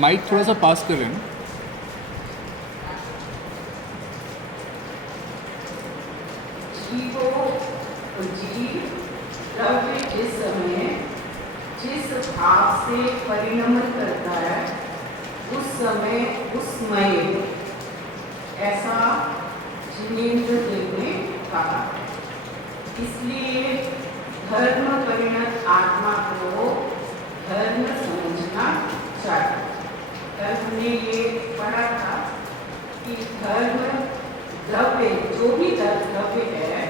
Mic थोड़ा सा पास कर लेना। द्रव्य जिस समय जिस भाव से परिणमन करता है उस समय उसमय ऐसा जिनेन्द्र देव ने कहा है। इसलिए धर्म परिणत आत्मा को धर्म समझना चाहिए। कल हमने ये पढ़ा था कि धर्म द्रव्य, जो भी द्रव्य है,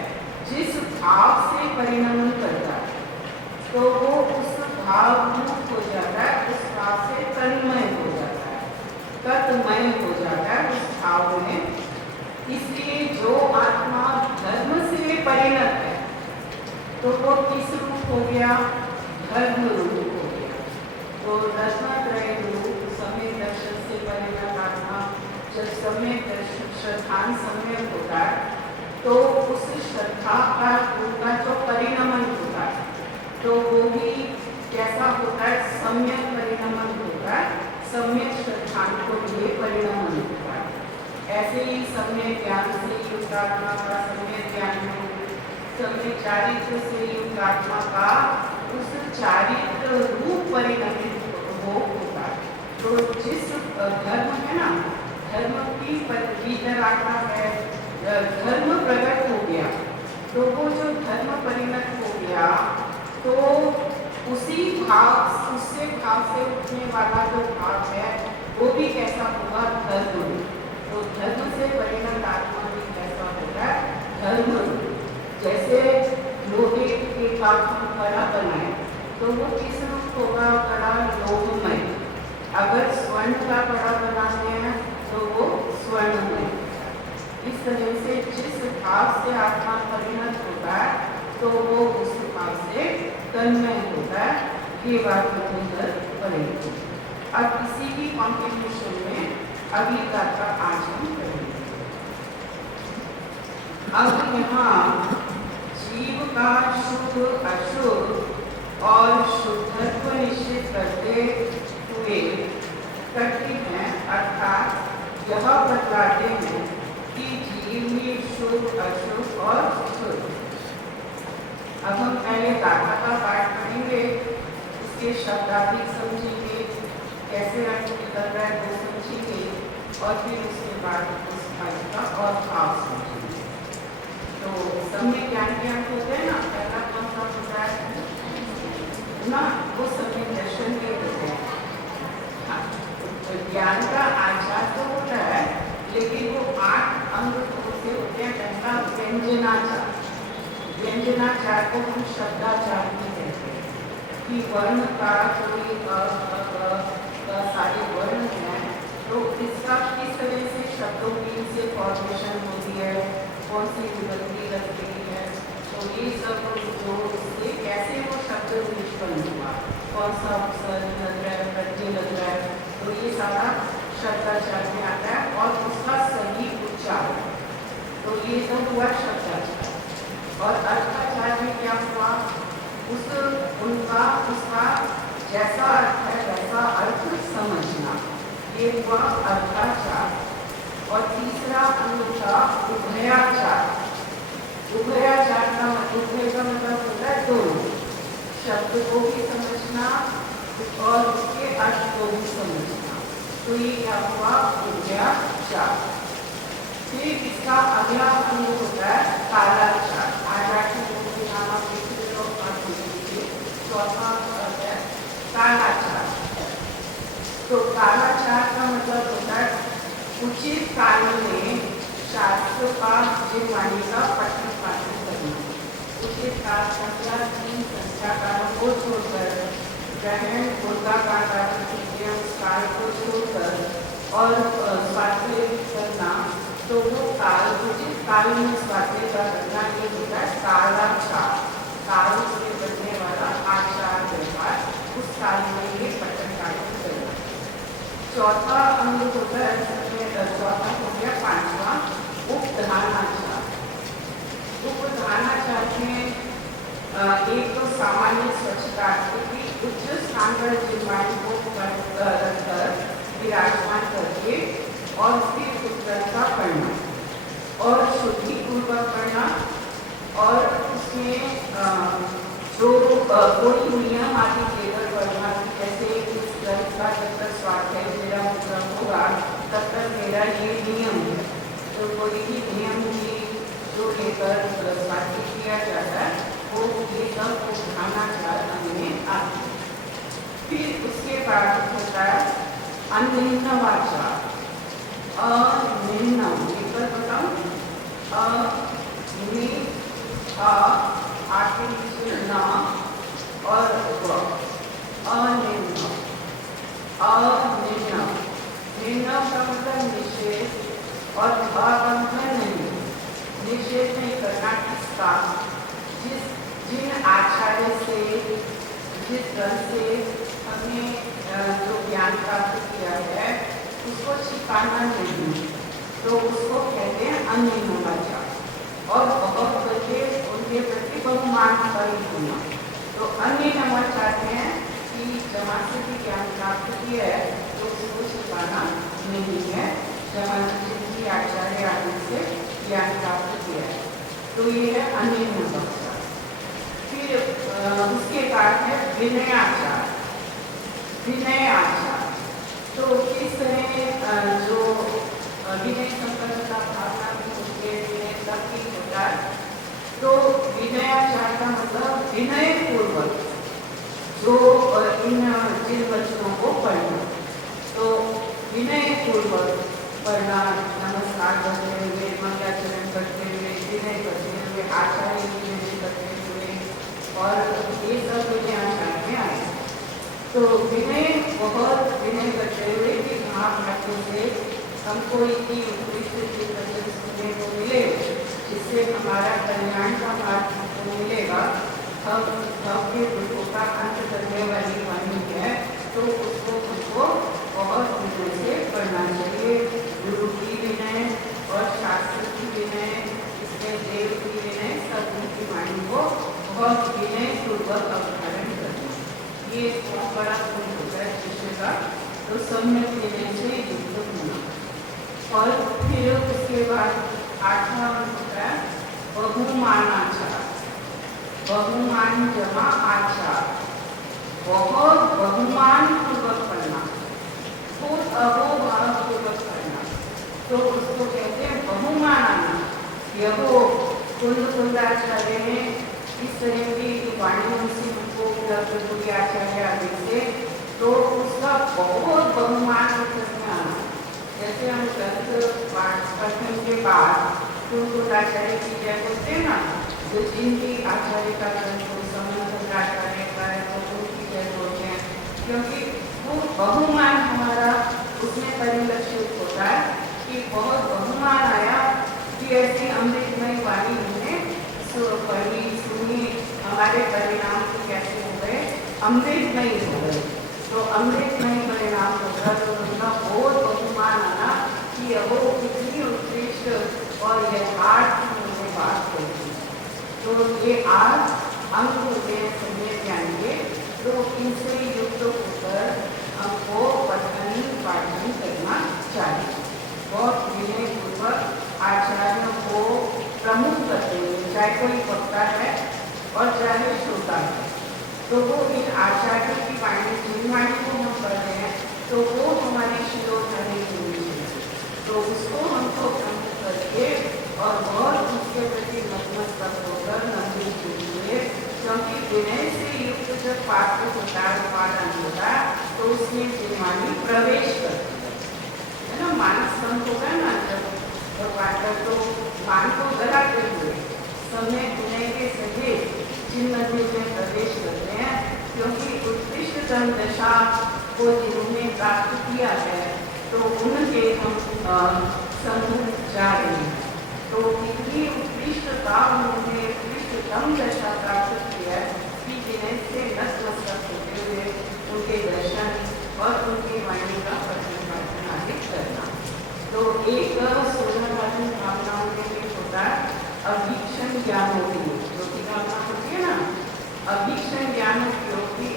जिस भाव से परिणमन करता है तो वो उस भाव मुक्त हो जाता है, उस भाव से तन्मय हो जाता है, तन्मय हो जाता है उस भाव में। इसलिए जो आत्मा धर्म से परिणत है तो वो किस रूप हो गया? धर्म रूप हो गया। तो रत्नत्रय रूप समय दर्शन से परिणत आत्मा जब समय दर्शन श्रद्धान समय होता है तो उस श्रद्धा का उनका जो परिणमन होता है तो वो भी कैसा होता है? सम्यक परिणमन होता है, सम्यक श्रद्धान को लिए परिणमन होता है। ऐसे ही सम्यक ज्ञान से युक्त आत्मा का सम्यक ज्ञान में, सम्यक चारित्र से युक्त आत्मा का उस चारित्र रूप परिणमित होता है। तो जिस धर्म है ना, धर्म की भीतर आत्मा है, धर्म प्रकट हो गया तो वो जो धर्म परिणत हो गया तो उसी भाव, उससे भाव से उठने वाला जो भाव है वो भी कैसा होगा? धर्म। तो धर्म से परिणत आत्मा भी कैसा होगा? धर्म। जैसे लोहे के का हम कड़ा बनाए तो वो किस रूप होगा? कड़ा लोहमय। अगर स्वर्ण का कड़ा बनाते हैं तो वो स्वर्णमय। इस तरह से जिस भाव से आत्मा परिणत होता है तो वो उस भाव से तन्मय होता है। ये बात अंदर पड़ेगी। अब इसी की कॉन्ट्रीब्यूशन में अगली गाथा आज हम करेंगे। अब यहाँ जीव का शुभ अशुभ और शुद्धत्व निश्चित करते हुए करते हैं, अर्थात यह बतलाते हैं कि जीव में शुभ अशुभ और शुद्ध। अब हम पहले गाथा का पाठ पढ़ेंगे, उसके शब्दार्थ समझेंगे, कैसे अर्थ निकल रहा है वो समझेंगे और फिर उसके बाद उस अर्थ का और भाव समझेंगे। तो सम्यक ज्ञान के अंत होते हैं ना, पहला कौन सा होता है ना? वो सम्यक दर्शन के होते हैं। हाँ, तो ज्ञान का आचार तो होता है लेकिन वो 8 अंग से होते हैं। पहला व्यंजनाचार। व्यंजनाचार को हम शब्दाचार भी कहते हैं कि वर्ण का कोई सारे वर्ण हैं तो इसका किस तरह से शब्दों की से फॉर्मेशन होती है, कौन सी विभक्ति लगती है, तो ये सब जो उससे कैसे वो शब्द निष्पन्न हुआ, कौन सा उपसर्ग लग रहा है, प्रत्यय लग रहा है, तो ये सारा शब्दाचार में आता है और उसका सही उच्चारण। तो ये सब हुआ शब्दाचार। और अर्थाचार में क्या हुआ? उसका जैसा अर्थ है वैसा अर्थ समझना, ये हुआ अर्थाचार। और तीसरा अंग था उभयाचार। उभयाचार का मतलब होता है दोनों, शब्द को भी समझना और उसके अर्थ को भी समझना। तो ये क्या हुआ? उभयाचार। फिर इसका अगला अंग होता है कालाचार। चौथा है कालाचार। तो कालाचार का मतलब होता है उचित काल में शास्त्र का जीववाणी का पठन पाठन करना। उचित काल संख्या 3 संख्या कालों को छोड़कर, ग्रहण पूर्वाकार काल को छोड़कर और स्वाध्याय करना, तो वो काल उचित काल में स्वाध्याय का करना ये होता है कालाचार। काल से बनने वाला आचार व्यवहार, उस काल में ये पठन पाठन करना। चौथा अंग होता है, चौथा हो गया 5वां उपधानाचार। उपधानाचार में एक तो सामान्य स्वच्छता की उच्च स्थान पर जीवाणु को रखकर विराजमान करके और फिर उत्तर का पढ़ना और शुद्धिपूर्वक पढ़ना। और उसमें जो कोई नियम आदि लेकर पढ़ना, जैसे इस ग्रंथ का जब तक स्वाध्याय मेरा पूरा होगा तब तक मेरा ये नियम है, तो कोई भी नियम जो लेकर बातचीत किया जाता है वो ये सब उठाना चाहने आते। फिर उसके बाद होता है अनिन्नवाचार। अनिन्नम लेकर बताऊँ आर्टिफिशियल न और अनिन्नम। अनिन्नम निन्नम का मतलब निषेध और अबंधन नहीं, निषेध नहीं करना किसका, जिन आचार्य से जिस ग्रंथ से हमने जो ज्ञान प्राप्त किया है उसको छिपाना नहीं, तो उसको कहते हैं अनिन्नवाचार। और बहुत बच्चे उनके प्रति बहुमान कर होना, तो अनिन्नवाचार हैं कि जहाँ से भी ज्ञान प्राप्त किया है तो उसको छिपाना नहीं है, जहाँ से आचार्य आदि से ज्ञान प्राप्त किया है, तो ये है अनिन्नवाचार। फिर उसके बाद है विनयाचार। विनयाचार तो किस तरह जो विनय संपन्नता भावना भी होती है, विनय सबकी होता है, तो विनयाचार का मतलब विनय पूर्वक जो इन जिन वचनों को पढ़ना, तो विनय पूर्वक पढ़ना, नमस्कार करते हुए, मंगलाचरण करते हुए, विनय करते हुए, आचार्य की विनय करते हुए, और ये सब विनयाचार में आए। तो विनय बहुत विनय करते हुए कि महावाक्यों से हमको इतनी उत्कृष्ट वचन सुनने को मिले जिससे हमारा कल्याण का मार्ग हमको मिलेगा, हम सबके दुखों का अंत करने वाली वाणी है, तो उसको हमको बहुत विनय से पढ़ना चाहिए। गुरु की विनय और शास्त्र की विनय, इसमें देव की विनय, सब की वाणी को बहुत विनय पूर्वक अवधारण करना, ये बहुत बड़ा गुण होता है शिष्य का, तो सम्यक विनय से युक्त होना। और फिर उसके बाद 8वां होता है बहुमानाचार। बहुमान जमा आचार, बहुत बहुमान पूर्वक पढ़ना, खूब अहोभाव पूर्वक पढ़ना, तो उसको कहते हैं बहुमान आना। यह कुंदाचार्य ने इस तरह की वाणी उनसे हमको उपलब्ध हुई आचार्य आदि से, तो उसका बहुत बहुमान में आना। जैसे हम ग्रंथ पठन के बाद कुंदाचार्य की जय बोलते हैं ना, जो जिनकी आचार्य का ग्रंथ आचार्य का है तो उनकी जय बोलते हैं, क्योंकि वो बहुमान हमारा उसमें परिलक्षित होता है कि बहुत बहुमान आया कि ऐसी अमृतमय वाणी हमने पढ़ी सुनी, हमारे परिणाम तो कैसे हो गए, अमृतमय हो गए। तो अमृतमय परिणाम होगा तो उनका बहुत बहुमान आना कि वो कितनी उत्कृष्ट और यथार्थ उन्होंने बात कही। तो ये 8 अंग होते हैं सम्यक ज्ञान के, तो इनसे युक्त होकर हमको पठन पाठन करना चाहिए। बहुत विनय पूर्वक आचार्यों को प्रमुख करते हुए, चाहे कोई वक्ता है और चाहे श्रोता है, तो वो इन आचार्यों की वाणी, जिन वाणी को हम पढ़ रहे हैं, तो वो हमारी शिरोधारी होनी चाहिए, तो उसको हमको प्रमुख करके और बहुत उसके प्रति नतमस्तक होकर नंदित हुए, क्योंकि विनय से युक्त जब पात्र होता है, पाठन होता है, तो उसमें जिनवाणी प्रवेश करती है ना, मानस संत होगा ना, जब पाठक तो मान को गलाते हुए समय विनय के सहित जिन मंदिर में प्रवेश करते हैं, क्योंकि उत्कृष्ट दशा को जिन्होंने प्राप्त किया है, तो उनके हम समूह जा रहे हैं, तो इतनी उत्कृष्टता उन्होंने उत्कृष्टतम दशा प्राप्त किया है कि विनय से नतमस्तक होते हुए उनके दर्शन और उनकी वाणी का पठन पाठन आदि करना। तो एक 16 भावनाओं के लिए होता है अभीक्षण ज्ञान होती है, जो की भावना होती है ना, अभीक्षण ज्ञान उपयोगी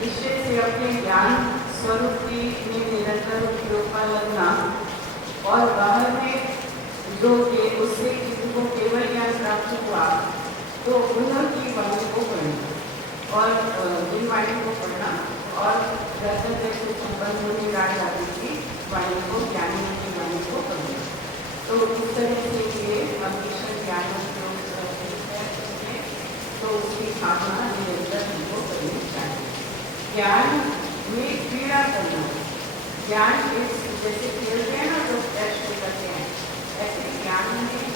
निश्चय से अपने ज्ञान स्वरूप की में निरंतर उपयोग का लगना, और बाहर में जो के उससे जिनको केवल ज्ञान प्राप्त हुआ तो उनकी वाणी को पढ़ना और जिन वाणी को पढ़ना, और दर्शन जैसे संबंध होने राज आदि की वाणी को, ज्ञानी की वाणी को पढ़ना। तो इस तरह से ये अभीक्षण ज्ञान प्रयोग है तो उसकी साधना निरंतर हमको करनी चाहिए। ज्ञान में क्रीड़ा करना, ज्ञान जैसे खेलते हैं ना तो टेस्ट करते हैं, ऐसे ज्ञान में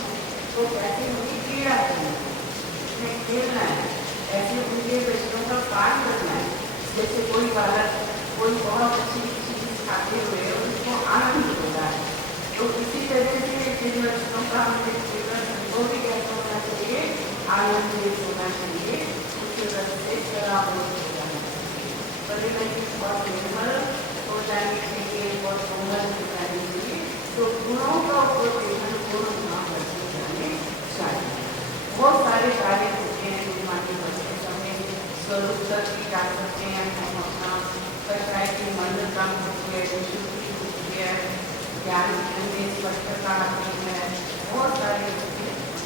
तो कैसे उनकी क्रीड़ा करना है, उसमें खेलना है, ऐसे उनके प्रश्नों का पाठ करना है। जैसे कोई बालक कोई बहुत अच्छी चीज खाते हुए उसको आनंद होता है, तो इसी तरह से जिन प्रश्नों का हमें उनको भी कैसे होना चाहिए, आनंदित होना चाहिए, उसके रस से शराब हो जाना चाहिए, और निर्मल हो जाने चाहिए और कोमल हो जाने चाहिए। तो गुणों का उपदेशन गुण न करते जाने चाहिए। बहुत सारे कार्य होते हैं गुरुमानी बचते समय स्वरूप तक भी जा सकते हैं, हम अपना कषाय की मन काम होती है, विशुद्धि होती है, ज्ञान में स्पष्टता आती है, बहुत सारे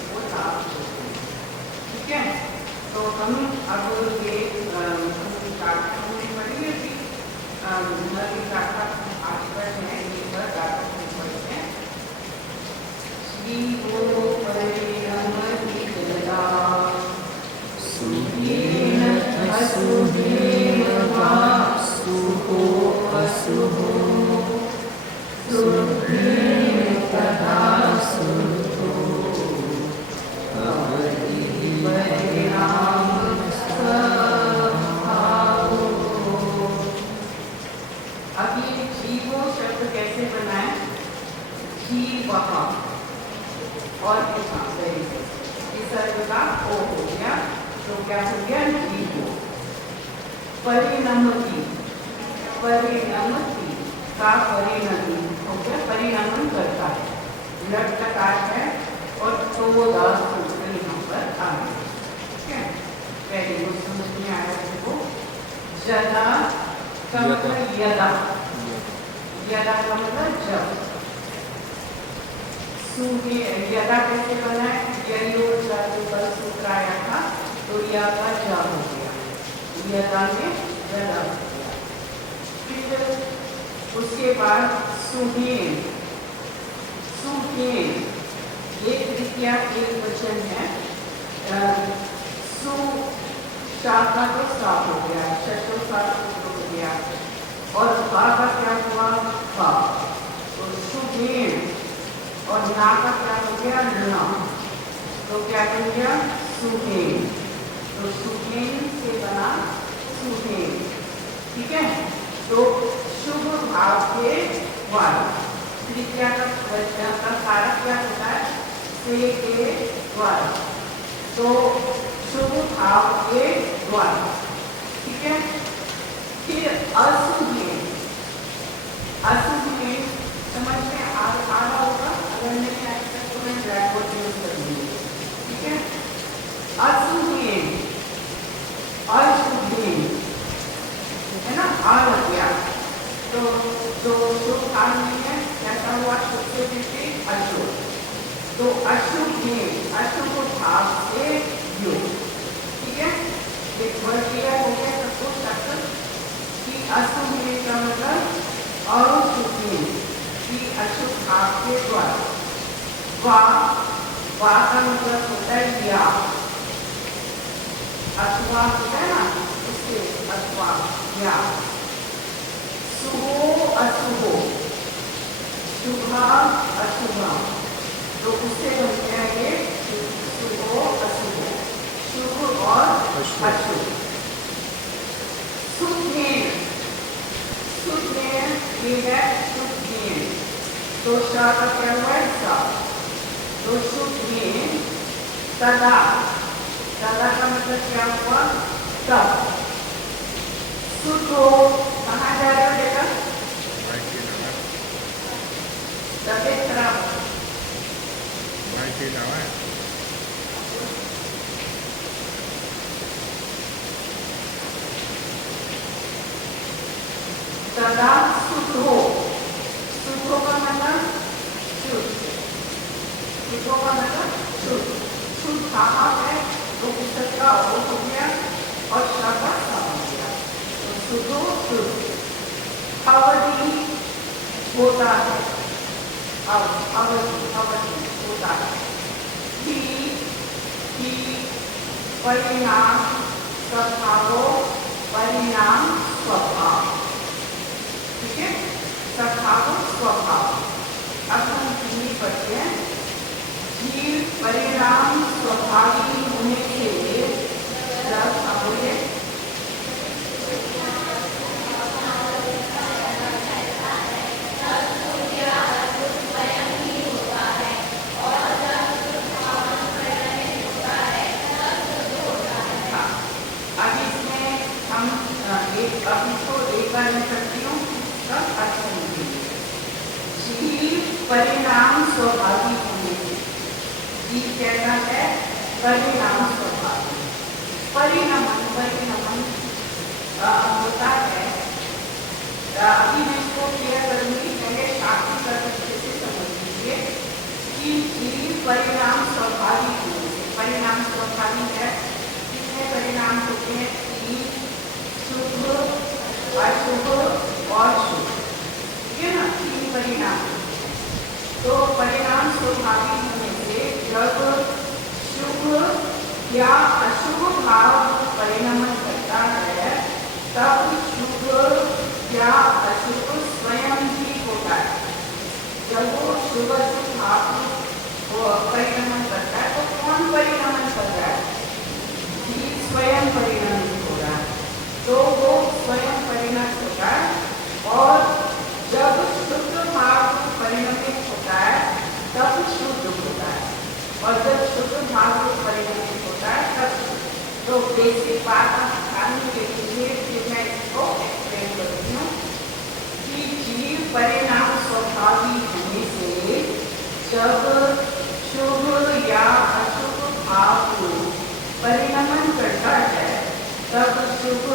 वो लाभ होते हैं। ठीक है, तो हम अब ये गाथा हमने पढ़ी है कि गाथा आज पर है, ये पर गाथा हम पढ़ते हैं। श्री गुरु परिणमति जलदा सुहेन असुहेन वा सुहो असुहो सुहेन तथा सुहो परिणाम स्वभावो। अब ये जीवो शब्द कैसे बनाए, जीवः और का ओ हो गया तो क्या हो गया, जीवो। परिणमति, परिणमति का परिणति हो गया, परिणमन करता है, लट लकार है और तो वो दास सूत्र यहाँ पर आ गया। ठीक है, पहले वो समझ में आया वो जदा का मतलब यदा, यदा का मतलब जब। यदा कैसे बना है, ययो जादू कल सूत्र आया था तो या का जा हो गया, यदा में जदा हो गया। फिर उसके बाद सुहेन, सुहेन एक तृतीया एक वचन है, सु शाखा तो साफ हो गया, शशो साफ हो गया और भा का क्या हुआ, भा, तो सुहेन और ना का क्या हो गया, ना, तो क्या बन गया, सुहेन। तो सुहेन से बना सुहेन। ठीक है, तो शुभ भाव के द्वारा, तृतीया का कारक क्या होता है, से के द्वारा, तो शुभ भाव के द्वारा। ठीक है, फिर असुहेन, असुहेन समझ में आ रहा होगा, अगर नहीं आया तो मैं ब्लैक बोर्ड यूज करूंगी। ठीक है, असुहेन, अशुभेन है ना, आ लग गया तो शुभ भाव नहीं है, कैसा हुआ, शुभ से पीछे अशुभ, तो अशुभेन, अशुभ भाव से योग। ठीक है, एक वर्ड क्लियर हो गया सबको शब्द कि असुभेन का मतलब अशुभेन की अशुभ भाव के द्वारा। वा का मतलब होता है या, अथवा होता है ना उससे, अथवा या। सुहो अशुभो, शुभा अशुभा, तो उससे बनते हैं ये शुभो अशुभो, शुभ और अशुभ। सुहेन, सुहेन ये है सुहेन, तो शा का क्या हुआ है, सा, तो सुहेन तदा, तदा का मतलब क्या हुआ, तब। सुधो कहाँ जा रहे हो बेटा, तबियत खराब, तदा सुधो, सुधो का मतलब शुद्ध, सुधो का मतलब शुद्ध, शुद्ध कहाँ है, तो उसका हो गया और शब्द सा हो गया, तो सुधो शुद्ध। अवधि होता है, अवधि, अवधि होता है, थी कि परिणाम स्वभावों परिणाम स्वभाव। ठीक है, स्वभाव स्वभाव। अब हम हिंदी पढ़ते हैं। जीव परिणाम स्वभावी होने से जब बोले जीव परिणाम स्वभावी होने से। जीव कैसा है? परिणाम स्वभावी। परिणमन परिणमन होता है। अभी मैं इसको क्लियर करूंगी, पहले शास्त्रीय तरीके से समझ लीजिए कि जीव परिणाम स्वभावी होने से। परिणाम स्वभावी है, कितने परिणाम होते हैं? तीन, शुभ, अशुभ और शुभ। ठीक है ना, तीन परिणाम। तो परिणाम स्वभावी होने से जब शुभ या अशुभ भाव परिणमन करता है तब शुभ या अशुभ स्वयं ही होता है। जब वो शुभ अशुभ भाव परिणमन करता है तो कौन परिणमन कर रहा है? जीव स्वयं परिणमित हो रहा है। तो वो स्वयं परिणत होता है और जब शुद्ध भाव परिणमित होता है तब शुद्ध होता है और जब शुद्ध भाव परिणमित होता है तब। तो बेसिक बात आप ध्यान में रखिए, फिर मैं इसको एक्सप्लेन करती हूँ कि जीव परिणाम स्वभावी होने से जब शुभ या अशुभ भाव को परिणमन करता है तब शुभ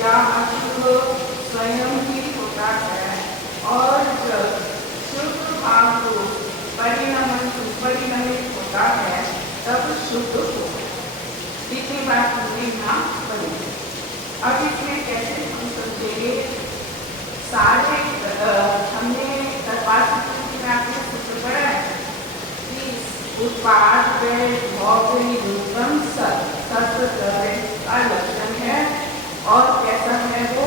या अशुभ स्वयं ही होता है और जब शुभ भाव को परिणमित होता है तब शुद्ध होता है। इतनी बात हमने यहाँ पढ़ी। अब इसमें कैसे हम समझेंगे? सारे हमने में आपने सूत्र पढ़ा है कि उत्पाद रूपम सत्व द्रव्य का लक्षण है और कैसा है वो?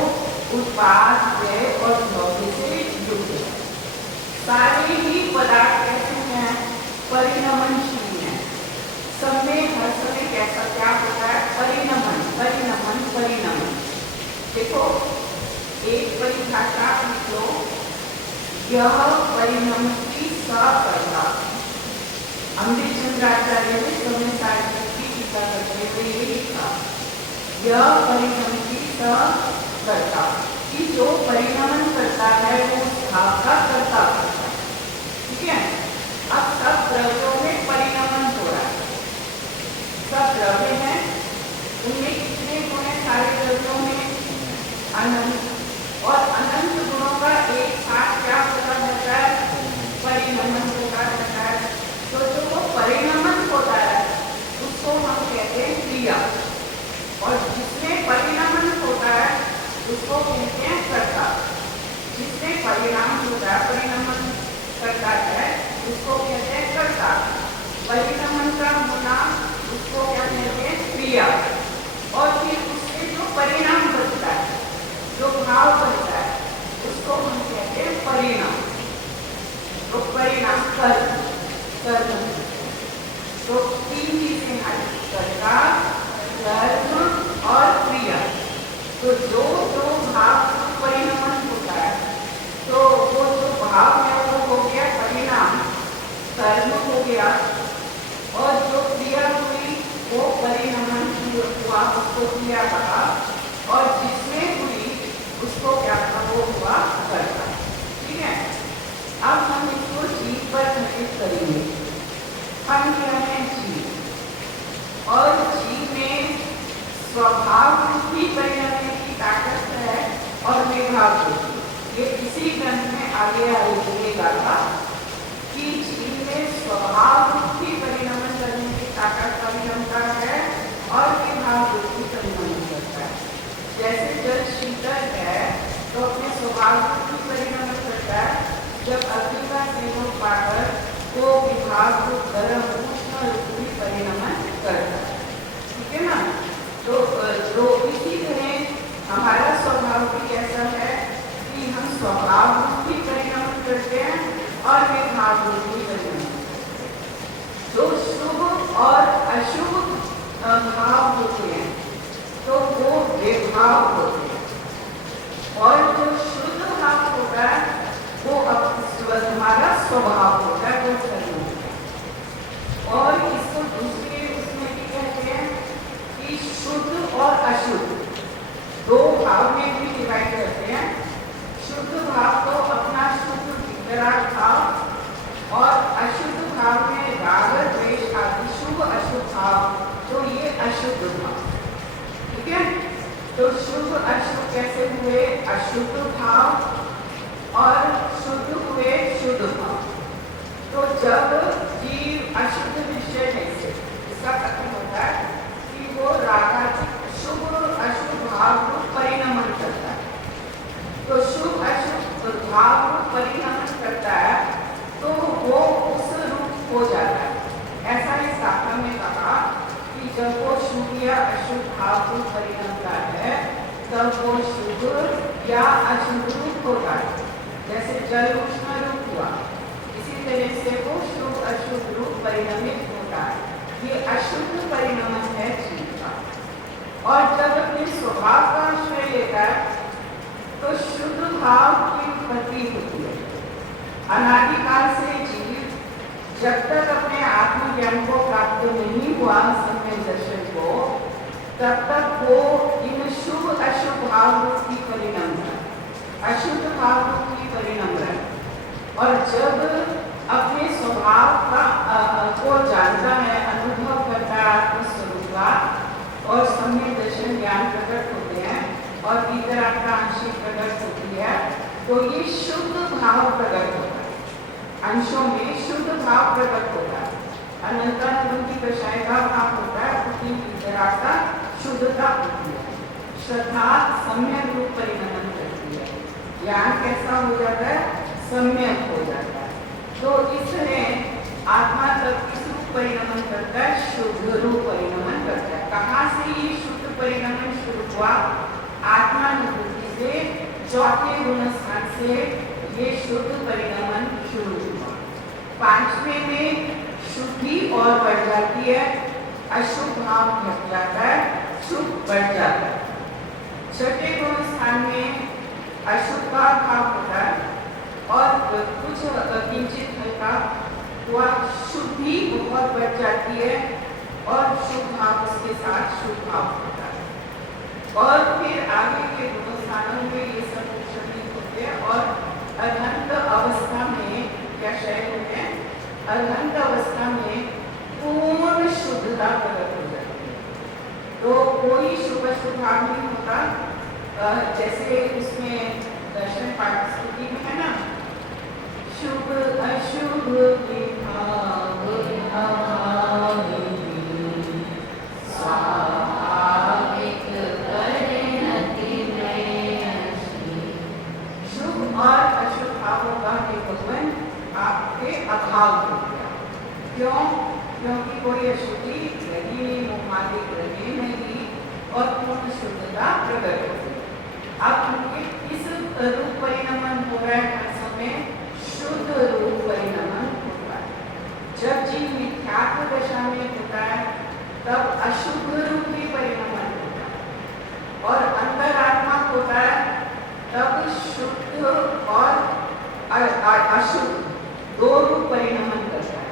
उत्पाद व्यय और द्रव्य से युक्त है। सारे ही पदार्थ कैसे हैं? परिणमनशील हैं। सब में हर समय कैसा क्या होता है? परिणमन परिणमन परिणमन। देखो एक परिभाषा लिख लो, यह परिणमती सकर्ता। अमृतचंद्राचार्य ने समय साहित्य की टीका करते हुए ये लिखा, यह परिणमती सकर्ता कि जो परिणमन करता है वो भाव का कर्ता करता है। ठीक है, अब सब द्रव्यों में परिणमन हो रहा है। सब द्रव्य हैं, उनमें कितने गुण हैं? सारे द्रव्यों में अनंत, और अनंत गुणों का एक साथ क्या होता रहता है? परिणमन होता रहता है। तो जो वो परिणमन होता है उसको हम कहते हैं क्रिया, और जिसमें परिणमन होता है उसको कहते हैं कर्ता। जिसमें परिणाम होता है, परिणमन करता है, उसको कहते हैं कर्ता। परिणमन का होना उसको क्या कहते हैं? क्रिया। और फिर उससे जो परिणाम बनता है, जो भाव बनता है, उसको हम कहते हैं परिणाम। तो परिणाम कर्म कर्म। तो तीन चीजें हैं, कर्ता, कर्म और क्रिया। तो जो जो भाव परिणमन होता है तो वो जो भाव है वो हो गया परिणाम, कर्म हो गया, और जो क्रिया हुई वो परिणमन हुआ, उसको क्रिया कहा, और जिसमें हुई उसको क्या कहा? वो हुआ कर्ता। ठीक है, अब हम इसको जीव पर घटित करेंगे। हम क्या है? जीव। और जीव में स्वभाव रूपी परिणमन की ताकत है और विभाव रूपी। ये इसी ग्रंथ में आगे आएगा कि जीव में स्वभाव रूपी परिणमन करने की ताकत परिणमता है और विभाव रूपी परिणमन करता है। जैसे जल शीतल है तो अपने स्वभाव रूपी परिणमन करता है, जब अग्नि का सेवन पाकर वो विभाग को गर्म उष्ण रूप भी परिणमन करता है। ठीक है ना। तो इसी तरह हमारा स्वभाव भी कैसा है कि हम स्वभाव रूप भी परिणमन करते हैं और विभाव रूप भी परिणमन करते हैं। जो शुभ और अशुभ भाव होते हैं तो वो विभाव होते हैं, और जो शुद्ध भाव होता है वो हमारा स्वभाव होता है, वो परिणमन होता है। और इसको दूसरे उसमें भी कहते हैं कि शुद्ध और अशुद्ध दो भाव में भी डिवाइड करते हैं। शुद्ध भाव तो अपना शुद्ध वितराग भाव, और अशुद्ध भाव में राग द्वेष आदि शुभ अशुभ भाव, तो ये अशुद्ध भाव। ठीक है। तो शुभ अशुभ कैसे हुए? अशुद्ध भाव, और शुद्ध हुए शुद्ध भाव। तो जब जीव अशुद्ध विषय में से, इसका कथन होता है कि वो रागात्मक शुभ अशुभ भाव को परिणमन करता है। तो शुभ अशुभ भाव को परिणमन करता है तो वो उस रूप हो जाता है। ऐसा इस गाथा में कहा कि जब वो शुभ या अशुभ भाव को परिणमता है तब वो शुभ या अशुभ रूप होता है। जैसे जल उष्ण रूप हुआ, इसी तरह से वो शुभ अशुभ रूप परिणमित होता है। ये अशुद्ध परिणमन है जीव का। और जब अपने स्वभाव का आश्रय लेता है तो शुद्ध भाव की उत्पत्ति होती है। अनादिकाल से जीव जब तक अपने आत्मज्ञान को प्राप्त नहीं हुआ, सम्यक दर्शन को, तब तक वो इन शुभ अशुभ भाव की परिणाम है, अशुद्ध भाव की परिणाम है। और जब अपने स्वभाव का को जानता है, अनुभव करता है आत्मस्वरूप का, और सम्यक दर्शन ज्ञान प्रकट होते हैं और वितरागता आंशिक प्रकट होती है, तो ये शुद्ध भाव प्रकट होता है। अंशों में शुद्ध भाव प्रकट होता है। अनंतानंद की विषय का भाव होता है, उसकी वितरागता शुद्धता होती है। श्रद्धा सम्यक रूप परिणमन करती है। ज्ञान कैसा हो जाता है? सम्यक हो जाता है। तो इस तरह आत्मा तब इस रूप परिणमन करता है, शुद्ध रूप परिणमन करता है। कहाँ से ये शुद्ध परिणमन शुरू हुआ? आत्मानुभूति से, चौथे गुण स्थान से ये शुद्ध परिणमन शुरू हुआ। पांचवें में शुद्धि और बढ़ जाती है, अशुभ भाव घट जाता है, शुभ बढ़ जाता है। छठे गुण स्थान में अशुभ का भाव होता है और कुछ किंचित हल्का हुआ, शुद्धि बहुत बढ़ जाती है और शुभ भाव उसके साथ शुभ भाव होता है। और फिर आगे के गुण स्थानों में ये सब क्षणिक होते हैं और अर्हंत अवस्था में क्या शय होते हैं? अर्हंत अवस्था में पूर्ण शुद्धता प्रकट हो जाती है। तो कोई शुभ अशुभ भाव नहीं होता। जैसे उसमें दर्शन पाठस्तुति में है ना, शुभ अशुभ विभाव स्वाभाविक परिणति में, शुभ और अशुभ भावों का निगमन आपके अभाव हो गया। क्यों? क्योंकि कोई अशुद्धि रही नहीं, मोहादिक रहे नहीं और पूर्ण शुद्धता प्रकट हो गई। अब उनके किस रूप परिणमन हो रहा है? हर समय शुद्ध रूप परिणमन होता है। जब जीव मिथ्यात्व दशा में होता है तब अशुद्ध रूप भी परिणमन होता है, और अंतरात्मा होता है तब शुद्ध और अशुद्ध दो रूप परिणमन करता है।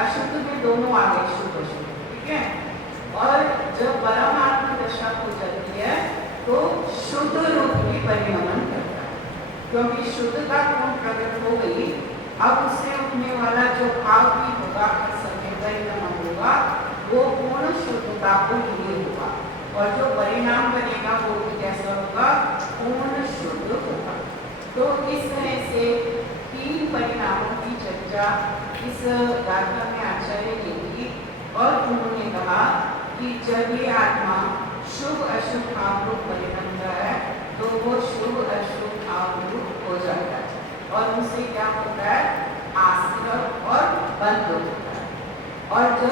अशुद्ध में दोनों आ गए, शुद्ध अशुद्ध। ठीक है। और जब परमात्मा दशा हो जाती है तो शुद्ध रूप भी परिणमन करता है, क्योंकि शुद्धता पूर्ण प्रकट हो गई। अब उससे उठने वाला जो भाव भी होगा, हर समय परिणमन होगा, वो पूर्ण शुद्धता को लिए होगा, और जो परिणाम बनेगा वो भी कैसा होगा? पूर्ण शुद्ध होगा। तो इस तरह से तीन परिणामों की चर्चा इस गाथा में आचार्य ने की, और उन्होंने कहा कि जब ये आत्मा शुभ अशुभ भाव रूप परिणमता है तो वो शुभ अशुभ भाव रूप हो जाता है, और उनसे क्या होता है? आश्रय और बंध होता है। और जब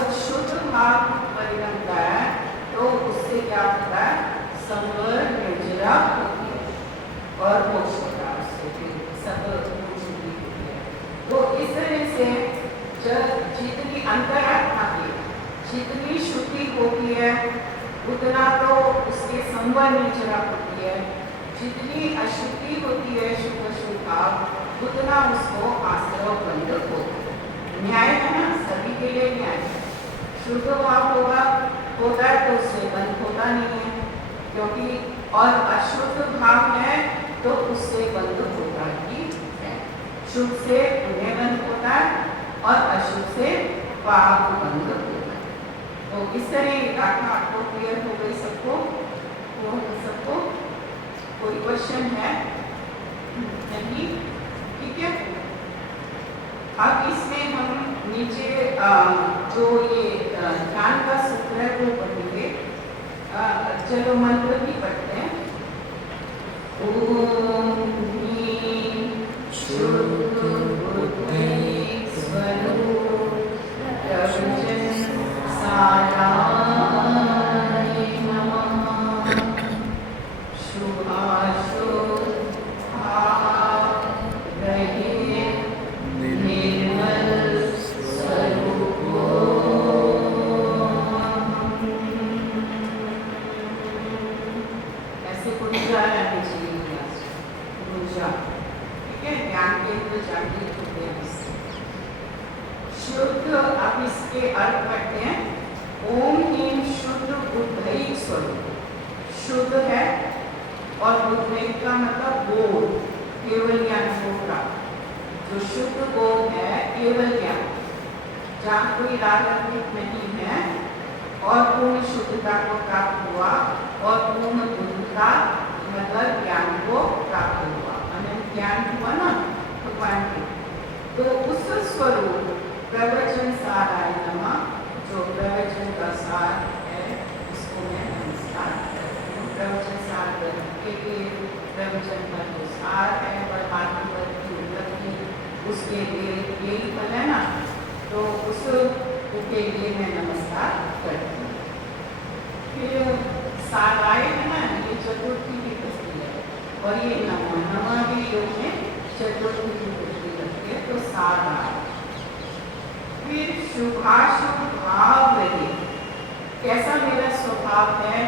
अंतरात्मा की जितनी शुद्धि होती है उतना तो उसके संवर नीचरा होती है, जितनी अशुद्धि होती है शुभ अशुभ भाव उतना उसको आश्रव बंध होगा। न्याय है ना, सभी के लिए न्याय है। शुद्ध भाव होता है तो उससे बंध होता नहीं है, क्योंकि और अशुद्ध भाव है तो उससे बंध होता ही है। शुभ से पुण्य बंध होता है और अशुभ से पाप बंध होता है। तो इस तरह आत्मा आपको क्लियर हो गई सबको? सबको कोई क्वेश्चन है? नहीं? ठीक है। अब इसमें हम नीचे जो ये ध्यान का सूत्र है वो पढ़ेंगे। चलो मंत्र भी पढ़ते हैं। ओम ह्रीं शुद्ध बुद्धि स्वरूप प्रवचन साराय नमः। शुभाशुभ भाव रहित निर्मल स्वरूप ऐसे ऊर्जा रहनी चाहिए। ऊर्जा, ठीक है, ज्ञान केंद्र जागृत होते हैं इससे। शुद्ध, अब इसके अर्थ पढ़ते हैं। ओम ह्रीं शुद्ध बुद्धि स्वरूप। शुद्ध है और बुद्धि का मतलब बोध, केवल ज्ञान होगा। जो शुद्ध बोध है केवल ज्ञान, जहाँ कोई राग रहित नहीं है और पूर्ण शुद्धता को प्राप्त हुआ और पूर्ण बुद्धता मतलब ज्ञान को प्राप्त हुआ, अनंत ज्ञान हुआ ना भगवान के। तो उस स्वरूप प्रवचन साराय नमः, जो प्रवचन का सार है उसको मैं नमस्कार करती हूँ। प्रवचन सार के लिए प्रवचन का जो सार है परमात्मा पद की उपलब्धि, उसके लिए यही फल है ना, तो उसके लिए मैं नमस्कार करती हूँ। फिर साराय है ना, ये चतुर्थी की पुष्टि है और ये नमः भी योग में चतुर्थी की पुष्टि करती है, तो साराय। फिर शुभाशुभ भाव रहे, कैसा मेरा स्वभाव है,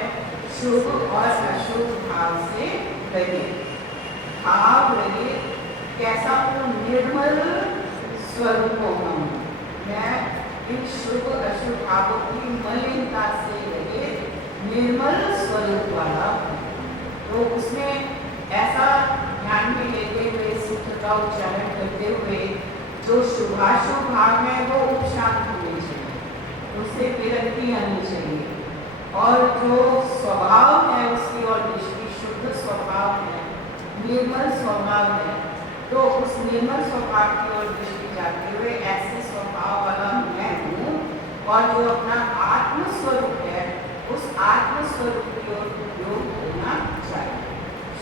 शुभ और अशुभ भाव से रहे। भाव रहे, कैसा तो निर्मल स्वरूप होगा, मैं इन शुभ अशुभ भावों की मलिनता से रहे निर्मल स्वरूप वाला। तो उसमें ऐसा ध्यान में लेते हुए सूत्र का उच्चारण करते हुए जो शुभाशुभ भाव है वो उपशांत होने चाहिए, उससे विरक्ति आनी चाहिए, और जो स्वभाव है उसकी और दृष्टि शुद्ध स्वभाव है, निर्मल स्वभाव है, तो उस निर्मल स्वभाव की ओर दृष्टि जाते हुए ऐसे स्वभाव वाला मैं हूँ, और जो अपना आत्म स्वरूप है उस आत्म स्वरूप की ओर उपयोग होना चाहिए।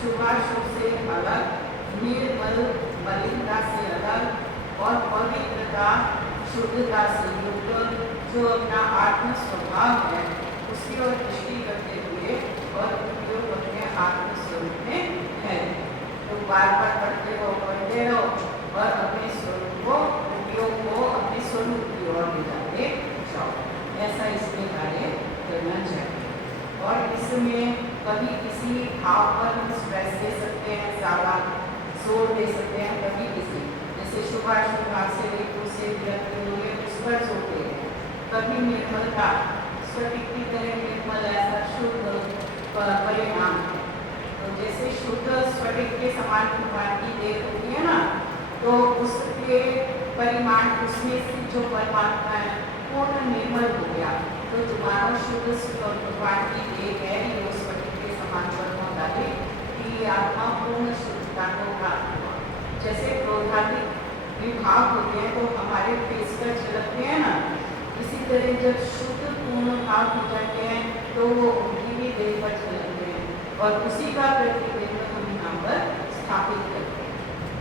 शुभाशुभ से अलग, निर्मल मलिनता से अलग और पवित्रता शुद्धता से युक्त जो अपना आत्म स्वभाव है उसकी ओर दृष्टि करते हुए और उपयोग अपने आत्म स्वरूप में है। तो बार बार पढ़ते रहो और अपने स्वरूप को उपयोग को अपने स्वरूप की ओर ले जाते जाओ, ऐसा इसमें कार्य करना चाहिए। और इसमें कभी किसी भाव पर हम स्ट्रेस दे सकते हैं, ज़्यादा जोर दे सकते हैं, कभी किसी जैसे शुभाशुभ भाव से लेकर उसे विरक्त हुए उस पर जोर दे रहे हैं, कभी निर्मलता स्फटिक की तरह निर्मल ऐसा शुद्ध परिणाम है। तो जैसे शुद्ध स्फटिक के समान भगवान की देह होती है ना, तो उसके परिमाण उसमें से जो परमात्मा है पूर्ण निर्मल हो गया, तो जो मानव शुद्ध भगवान की देह है ये उस स्फटिक के समान परिणाम डाले कि आत्मा पूर्ण शुद्धता को प्राप्त हुआ। जैसे क्रोधाधिक विभाग होते हैं तो हमारे फेस पर झलकते हैं ना, इसी तरह जब शुद्ध पूर्ण भाव हो जाते हैं तो वो उनकी भी देह पर झलकते हैं और उसी का प्रतिबिंब हम यहाँ पर स्थापित करते हैं।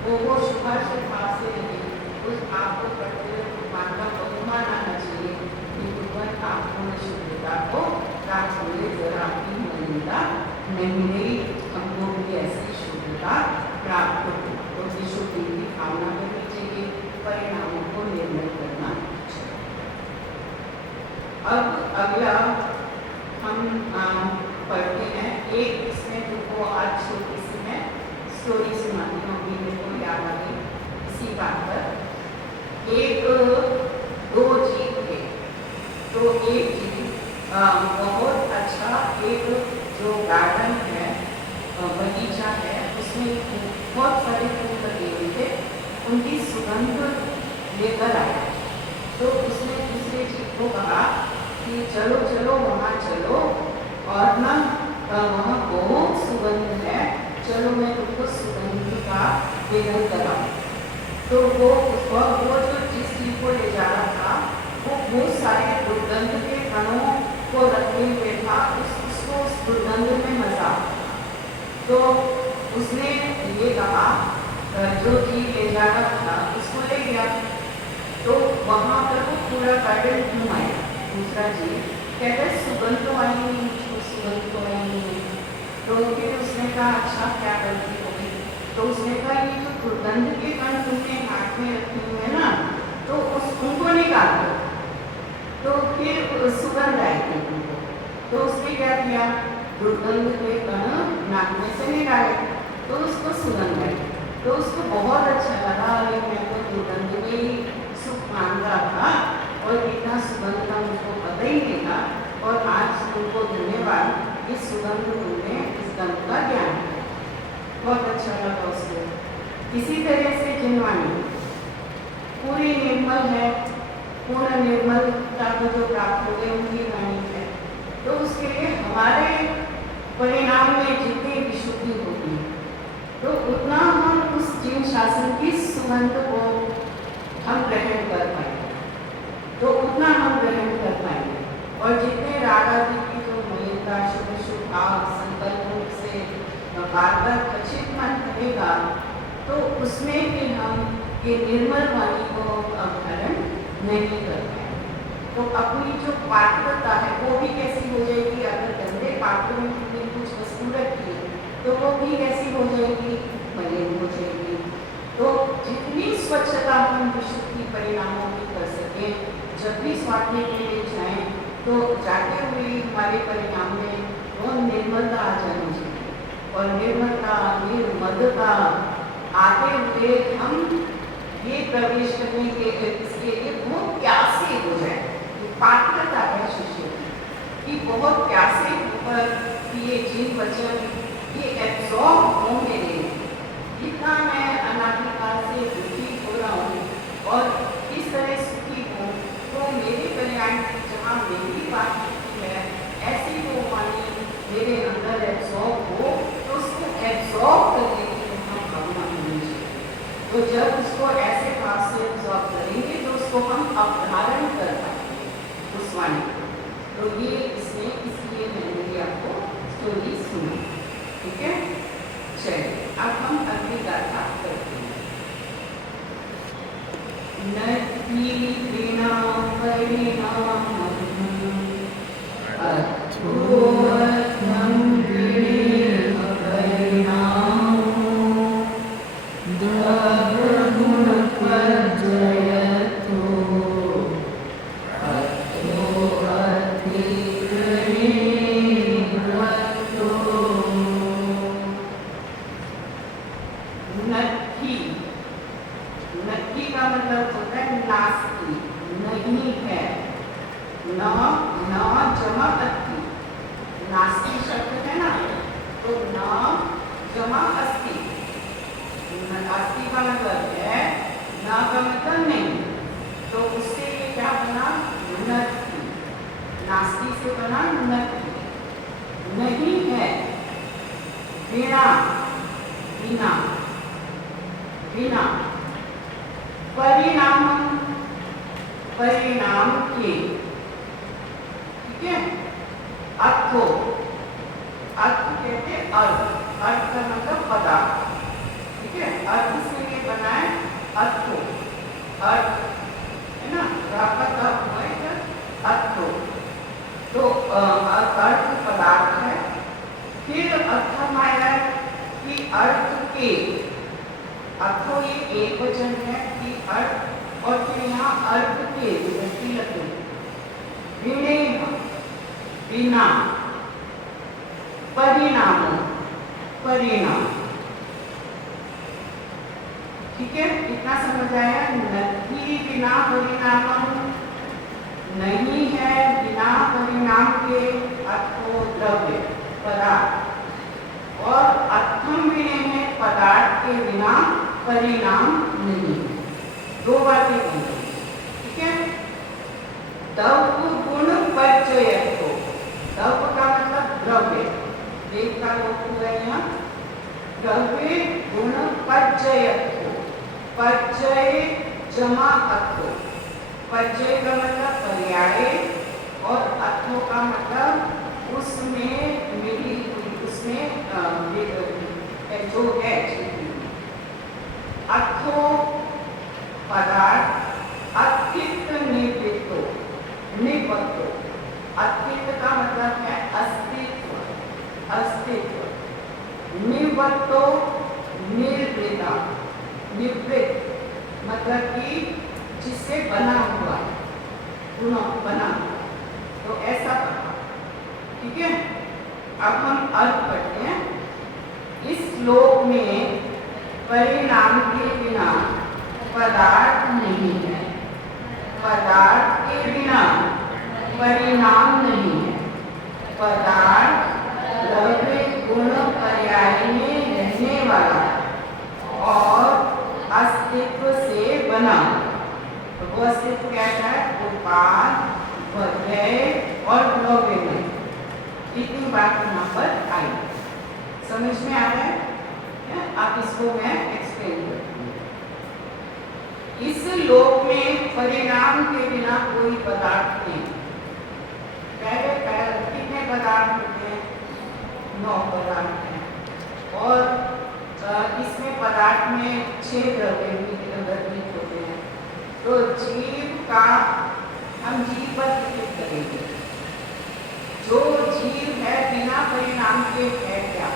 वो शुभाशुभ भाव से नहीं, उस भाव को करते हुए भगवान का बहुमान आना चाहिए कि भगवान आप पूर्ण शुद्धता को प्राप्त हुए, जरा अपनी मलिनता नहीं रही, हमको भी ऐसी शुद्धता प्राप्त हो। तो शुद्धि की भावना करनी चाहिए, परिणामों को निर्णय करना चाहिए। अब अगला हम पढ़ते हैं। एक इसमें तुमको आज छोटी सी मैं स्टोरी सुनाती हूँ, अभी मेरे को याद आ गई इसी बात पर। एक दो जीव थे, तो एक जीव बहुत अच्छा एक जो गार्डन है, बगीचा है, उसमें बहुत सारे फूल लगे हुए थे, उनकी सुगंध लेकर आया। तो उसने दूसरे जीव को कहा कि चलो चलो वहाँ चलो, और ना वहाँ बहुत सुगंध है, चलो मैं तुमको सुगंध का वेदन कराऊँ। तो वो जो जिस चीज को ले जा रहा था वो बहुत सारे दुर्गंध के कणों को रखे हुए था, उसको उस दुर्गंध में मजा। तो उसने ये कहा, जो चीज ले जा रहा था उसको ले गया। तो वहाँ पर वो पूरा गार्डन घूम आया। दूसरा जीव कहते सुगंध तो आई नहीं, सुगंध तो आई नहीं। तो फिर उसने कहा अच्छा क्या गलती होगी। तो उसने कहा ये जो दुर्गंध के कण तुमने हाथ में रखे हुए ना, तो उनको निकाल दो, तो फिर सुगंध आएगी तुमको। तो उसने क्या किया, दुर्गंध के कण नाक में से निकाले, तो उसको सुगंध आई। तो उसको बहुत अच्छा लगा, अरे मैं तो दुर्गंध में ही सुख मान रहा था और इतना सुगंध का मुझको पता ही नहीं था, और आज तुमको धन्यवाद, इस सुगंध तुमने इस गंध का ज्ञान किया, बहुत अच्छा लगा उसको। इसी तरह से जिनवाणी पूरी निर्मल है, पूर्ण निर्मलता को जो प्राप्त हो गए उनकी वाणी है, तो उसके लिए हमारे परिणाम में जितनी विशुद्धि होगी, तो उतना हम उस जीव शासन की सुगंध को हम ग्रहण कर पाएंगे, तो उतना हम ग्रहण कर पाएंगे। और जितने राग आदि की जो मलिनता शुभ शुभ भाव संकल्पों से बार बार खचित मन करेगा, तो उसमें भी हम ये निर्मल वाणी को धारण नहीं कर पाएंगे। तो अपनी जो पात्रता है वो भी कैसी हो जाएगी, अगर गंदे पात्र में तुमने कुछ वस्तु रखी तो वो भी कैसी हो जाएगी, मलिन हो जाएगी। तो जितनी स्वच्छता हम विशुद्धि परिणामों की कर सकें, जब भी स्वाध्याय के लिए जाएं तो जाते हुए हमारे परिणाम में वो निर्मलता आ जानी चाहिए, और निर्मलता निर्मलता आते हुए हम ये प्रवेश करने के इसके लिए बहुत प्यासे हो जाए। पात्रता है शिष्य की, बहुत प्यासे होकर कि ये जीव वचन ये एब्जॉर्ब हो मेरे, जितना मैं अनादिकाल से दुखी हो रहा हूँ और इस तरह सुखी हूँ, तो मेरे कल्याण जहाँ मेरी बात होती है ऐसी वो वाणी मेरे अंदर एब्जॉर्ब हो, तो उसको एब्जॉर्ब करने की हम भावना होनी चाहिए। तो जब उसको ऐसे भाव से एब्जॉर्ब करेंगे तो उसको हम अपधारण कर पाएंगे उस वाणी को। तो ये इसमें इसलिए मैंने ये आपको स्टोरी सुनी, ठीक है। चलिए अब हम अगली गाथा करते हैं। नदी बिना परिणाम अथोर्थम विनेह परिणाम दर्गुण पज्जयतो अथो अधिकरणे भवतो। नथी, नथी का मतलब होता है नास्ति, नहीं है। न न जमा अस्थि, नास्ति शब्द है ना, तो न जमा अस्थि, अस्थि का मतलब है न का मतलब नहीं, तो उससे ये क्या बना, नथी, नास्ति से बना नथी, नहीं है। बिना, बिना, बिना, परिणाम, परिणाम के, ठीक है। अर्थो, अर्थ कहते हैं अर्थ, अर्थ का मतलब पदार्थ, ठीक है। अर्थ से ये बना है अर्थो, अर्थ है ना, प्राप्त है अर्थो, तो अर्थ पदार्थ है। फिर अर्थम आया कि अर्थ के, अर्थो ये एक वचन है कि अर्थ, और फिर यहाँ अर्थ के विभक्ति लगे, विनेह बिना, परिणाम परिणाम। ठीक है, इतना समझ आया। नहीं बिना परिणाम नहीं है, बिना परिणाम के अर्थो द्रव्य पदार्थ, और अर्थम भी नहीं है, पदार्थ के बिना परिणाम नहीं। दो बातें बनी। ठीक है, द्रव्य गुण परिचयत्व, द्रव्य का मतलब द्रव्य, देव का लोग पूरा यहाँ द्रव्य गुण परिचयत्व, परिचय जमा अत्व, परिचय का मतलब पर्याय और अत्व का मतलब उसमें मिली, उसमें जो है अत्व पदार्थ, अस्तित्व निवृत्तो निवृत्तो, अस्तित्व का मतलब है अस्तित्व, अस्तित्व, निवृत्तो निर्वृता, निवृत्त मतलब कि जिससे बना हुआ, पुनः बना, तो ऐसा कहा। ठीक है, अब हम अर्थ पढ़ते हैं। इस श्लोक में परिणाम के बिना पदार्थ नहीं है, पदार्थ के बिना परिणाम नहीं है, पदार्थ द्रव्य गुण पर्याय में रहने वाला और अस्तित्व से बना। तो वो अस्तित्व कैसा है? उत्पाद, व्यय और द्रव्य में। इतनी बात यहाँ पर आई, समझ में आ रहा है? आप इसको मैं एक्सप्लेन करती हूँ। इस लोक में परिणाम के बिना कोई पदार्थ नहीं। पहले कितने पदार्थ होते हैं? 9 पदार्थ हैं, और इसमें पदार्थ में 6 द्रव्य गर्भित होते हैं। तो जीव का हम जीव पर विकसित करेंगे। जो जीव है बिना परिणाम के है क्या?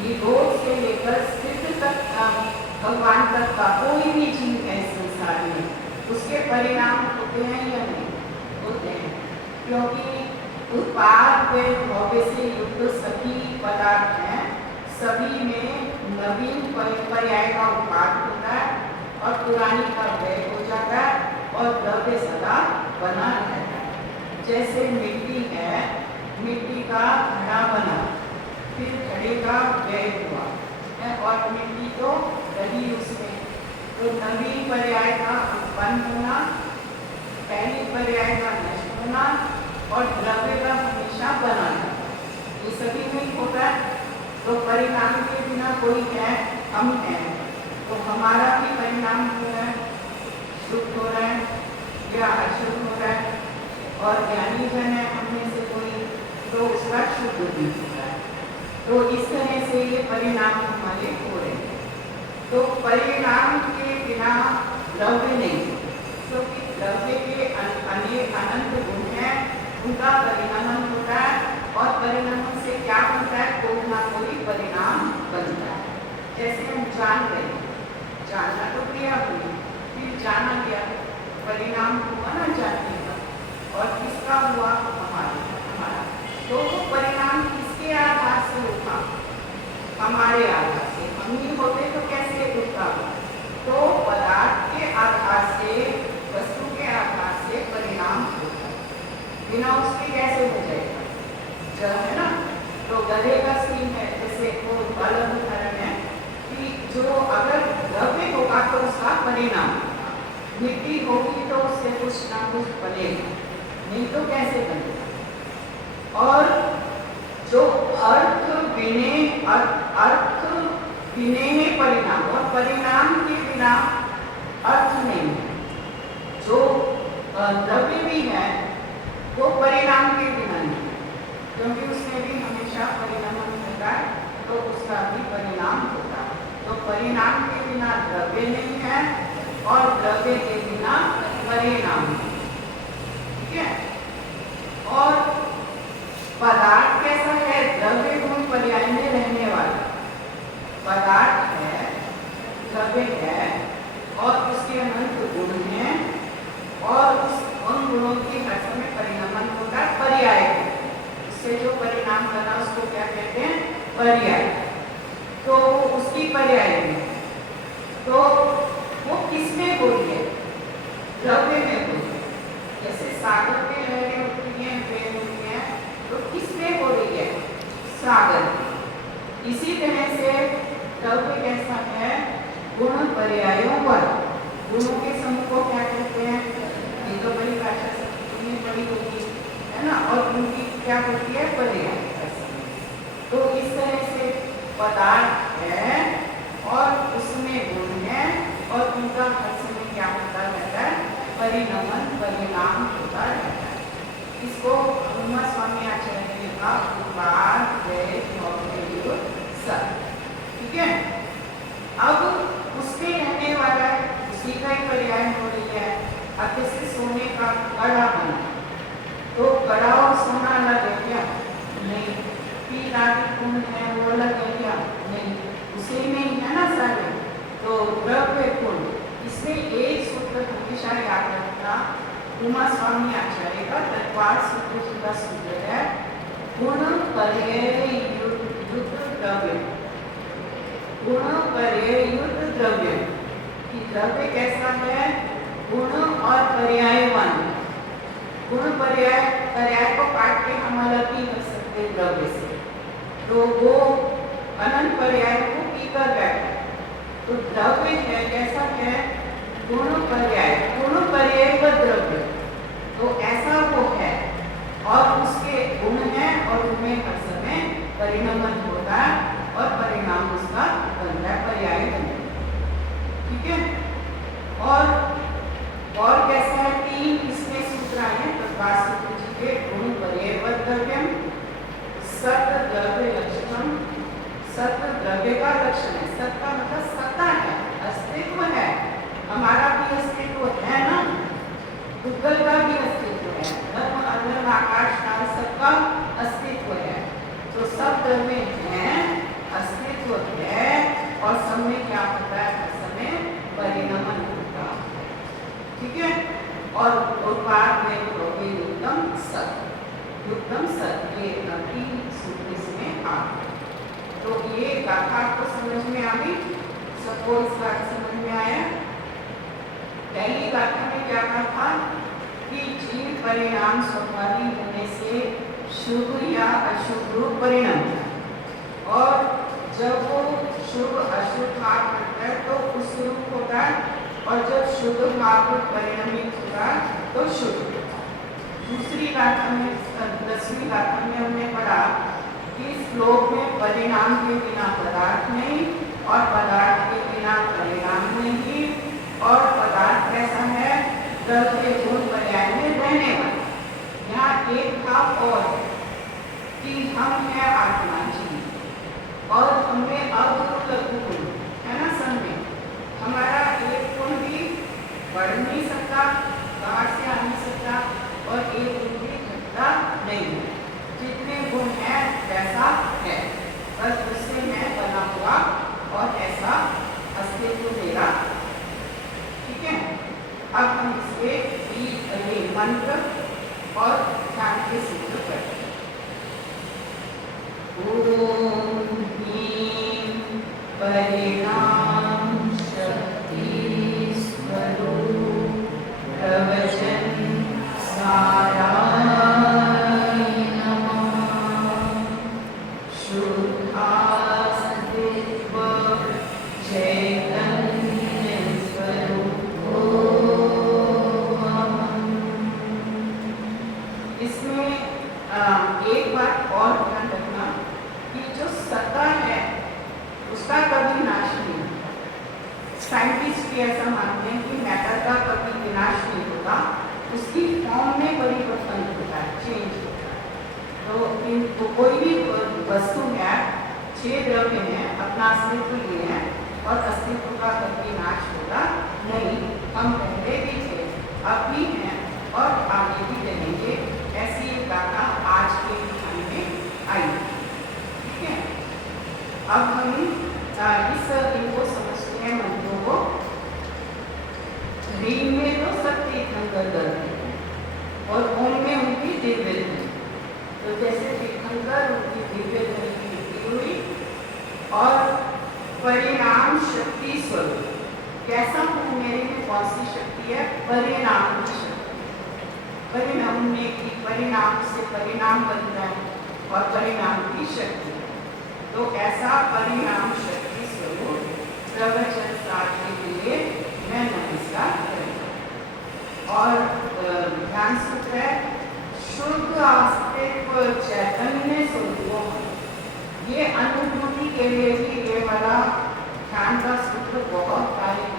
निरोध से लेकर सिद्ध तक भगवान तक का कोई भी जीव है संसार में, उसके परिणाम होते हैं या नहीं? होते हैं, क्योंकि उत्पाद व द्रव्य से युक्त सभी पदार्थ हैं, सभी में नवीन पर्याय का उत्पाद होता है और पुरानी का व्यय हो जाता है और द्रव्य सदा बना रहता है। जैसे मिट्टी है, मिट्टी का घड़ा बना, फिर घड़े का व्यय हुआ है और मिट्टी तो रही उसमें, तो नवीन पर्याय का उत्पन्न होना, पहली पर्याय का नष्ट होना और द्रव्य का हमेशा बना रहना, ये सभी में होता है। तो परिणाम के बिना कोई है, हम हैं, तो हमारा भी परिणाम हो रहा है, शुद्ध हो रहा है या अशुद्ध हो रहा है, और ज्ञानी जन है हमने से कोई, तो उसका शुद्ध भी होता है। तो इस तरह से ये परिणाम हमारे हो रहे हैं। तो परिणाम के बिना द्रव्य नहीं, क्योंकि द्रव्य के अनेक अनंत गुण हैं, उनका परिणाम होता है और परिणाम से क्या बनता है? कोई ना कोई परिणाम बनता है। जैसे हम जान गए, जानना तो क्रिया हुई, फिर जाना गया, परिणाम हुआ ना जानने का, और किसका हुआ? हमारा। तो वो परिणाम किसके आधार से उठा? हमारे आधार से। हम ही होते तो कैसे उठता? तो पदार्थ के आधार से, वस्तु के आधार से परिणाम होता, बिना उसके कैसे हो जाएगा? है ना, तो गधे का सीन है, जैसे वो अलग उदाहरण है कि जो अगर द्रव्य होगा तो उसका परिणाम, मिट्टी होगी तो उससे कुछ ना कुछ बनेगा, नहीं तो कैसे बनेगा? और जो अर्थ बिने है परिणाम, और परिणाम के बिना अर्थ नहीं है। जो द्रव्य भी है वो परिणाम के बिना नहीं, क्योंकि उसमें भी हमेशा परिणाम होता है, तो उसका भी परिणाम होता है। तो परिणाम के बिना द्रव्य नहीं है और द्रव्य के बिना परिणाम नहीं। ठीक है, और पदार्थ कैसा है? द्रव्य गुण पर्याय में रहने वाला पदार्थ है, द्रव्य है और उसके अनंत गुण हैं, और उन गुणों की हर समय परिणाम उससे जो परिणाम बना उसको क्या कहते हैं? पर्याय। तो उसकी पर्याय में तो वो किसमें बोली है? द्रव्य में बोली है। जैसे सागर में लहरें उठती हैं, ट्रेन उठती हैं, तो किसमें बोली है? सागर में। इसी तरह से द्रव्य कैसा है? गुण पर्यायों पर। गुणों के समूह को क्या कहते हैं? ये तो बड़ी भाषा सबने पढ़ी होगी, है ना? और उनकी क्या होती है? पर्याय। तो इस तरह से पदार्थ है और उसमें गुण है और उनका हर समय क्या होता रहता है? परिणमन, परिणाम होता रहता है। इसको उमा स्वामी आचार्य ने कहा उपाद सत। ठीक है। अब उसमें रहने वाला है, उसी का ही पर्याय हो रही है। अब जैसे सोने का कड़ा बना, तो कड़ा और सोना अलग है क्या? नहीं। तीन आदि गुण है वो अलग है क्या? नहीं। उसे में ही है ना सारे। तो द्रव्य गुण, इसमें एक सूत्र हमेशा याद रखना, उमा स्वामी आचार्य का तत्वार सूत्र का सूत्र है गुण पर्याय युक्त द्रव्य। गुण पर्याय युक्त द्रव्य कि द्रव्य कैसा है? गुण और पर्यायवान। गुण पर्याय, पर्याय को काट के हम अलग नहीं कर सकते द्रव्य से, तो वो अनंत पर्याय को पीकर बैठा। तो द्रव्य है कैसा है? गुण पर्याय, गुण पर्याय व द्रव्य। तो ऐसा वो है और उसके गुण है और उनमें हर समय परिणमन होता है और परिणाम उसका बनता है, पर्याय बनता है। ठीक है। और कैसा है? तीन इसमें सूत्र आए हैं प्रकाश सूत्र जी के। गुण पर्याय व द्रव्यम, सत द्रव्य लक्षणम। सत द्रव्य का लक्षण है। सत का मतलब सत्ता है, अस्तित्व है। हमारा भी अस्तित्व है ना, गूगल का भी अस्तित्व है, धर्म अधर्म आकाश काल सबका अस्तित्व है। तो सब द्रव्य है, अस्तित्व है और सब में क्या होता है? हर समय परिणमन होता है। ठीक है। और उत्पाद में द्रव्य युक्तम सत, युक्तम सत, ये तीन सूत्र इसमें आ गए। तो ये गाथा आपको समझ में आ गई? सबको इस बात समझ में आया? पहली गाथा में क्या कहा था कि जीव परिणाम स्वभावी होने से शुभ या अशुभ रूप परिणाम, और जब वो शुभ अशुभ भाव करता है तो उस रूप होता है, और जब शुभ भाव परिणमित होता है तो शुभ। दूसरी गाथा में, 10वीं गाथा में हमने पढ़ा कि इस लोक में परिणाम के बिना पदार्थ नहीं और पदार्थ के बिना परिणाम नहीं, और पदार्थ कैसा है? द्रव्य गुण पर्याय में रहने वाला। यहाँ एक भाव और कि हम है आत्मा जी, और हमें अवगुण लघु गुण है ना, सब में हमारा एक गुण भी बढ़ नहीं सकता, बाहर से आ नहीं सकता, और एक गुण भी घटता नहीं है। जितने गुण है वैसा है, बस उससे मैं बना हुआ और ऐसा अस्तित्व मेरा। ठीक है। अब हम इसके मंत्र और ध्यान के सूत्र करते हैं। ओम ह्रीं परिणाम शक्ति स्वरूप प्रवचन साराय नमः। शुद्धास्तित्व चैतन्य स्वरूप इसमें एक बात और ध्यान रखना कि जो सत्ता है उसका कभी नाश नहीं। साइंटिस्ट भी ऐसा मानते हैं कि मैटर का कभी विनाश नहीं होता, उसकी फॉर्म में परिवर्तन होता है, चेंज होता है। तो कोई भी वस्तु है, 6 द्रव्य हैं, अपना अस्तित्व लिए हैं और अस्तित्व का कभी नाश होता नहीं। हम पहले भी थे, अब भी हैं और आगे भी रहेंगे। ऐसी एक गाथा आज के ध्यान में आई। ठीक है। अब हम इनको समझते हैं मंत्रों को। ह्रीं में तो सत्य और ओम में उनकी दिव्य। तो जैसे कैसा हूँ मेरे में कौन सी शक्ति है? परिणाम की शक्ति। परिणाम में की परिणाम से परिणाम बनता है और परिणाम की शक्ति। तो ऐसा परिणाम शक्ति स्वरूप प्रवचन साधने के लिए मैं नमस्कार करूँगा। और ध्यान सूत्र है शुद्ध अस्तित्व चैतन्य स्वरूप। ये अनुभूति के लिए भी ये वाला ध्यान का सूत्र बहुत कार्य करें।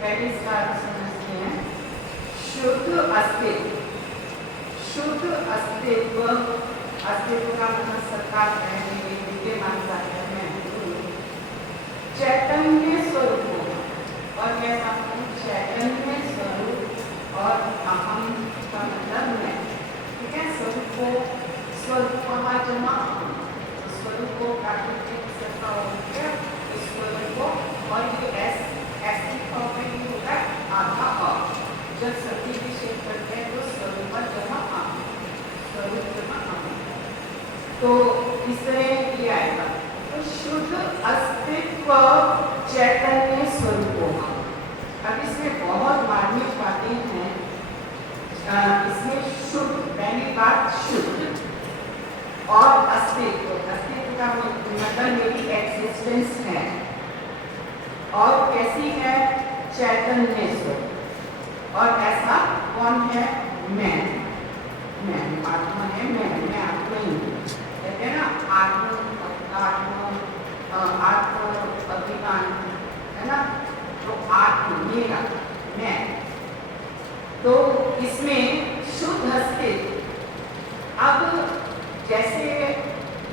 पहले इसका अर्थ समझते हैं। शुद्ध अस्तित्व, शुद्ध अस्तित्व, अस्तित्व का मतलब सत्ता है, विद्यमान कार्य है। चैतन्य स्वरूप और कैसा हूँ? चैतन्य स्वरूप और अहम का मतलब मैं। ठीक है, स्वरूप को स्वरूप जमा स्वरूप को प्राकृतिक सत्ता होती है, इस स्वरूप को, और ये ऐसी फॉर्म में होता है आधा और जब सभी विषय करते हैं तो स्वरूप जमा आम, स्वरूप जमा आम, तो इस तरह किया आएगा। तो शुद्ध अस्तित्व चैतन्य स्वरूप। अब इसमें बहुत मार्मिक बातें हैं। इसमें शुद्ध, पहली बात शुद्ध और अस्तित्व, अस्तित्व का मतलब मेरी एक्सिस्टेंस है। और कैसी है? चैतन्य स्वरूप। और ऐसा कौन है? मैं आत्मा है, मैं आत्मा ही हूँ। कहते हैं ना आत्म अभिमान, है ना, तो आत्म मेरा मैं। तो इसमें शुद्ध अस्तित्व। अब जैसे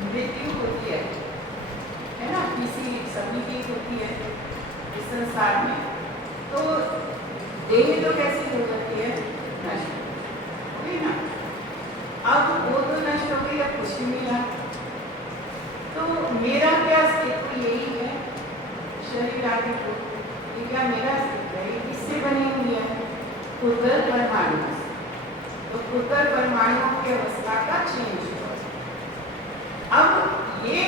मृत्यु होती है ना, किसी सभी की होती है इस संसार में, तो देह तो कैसी हो जाती है? नष्ट हो गई ना। अब वो तो नष्ट हो गई, अब कुछ नहीं मिला। तो मेरा क्या अस्तित्व? यही है शरीर आदि को, ये क्या मेरा अस्तित्व है? इससे बनी हुई है खुदर परमाणु। तो खुदर परमाणु की अवस्था का चेंज हुआ। अब ये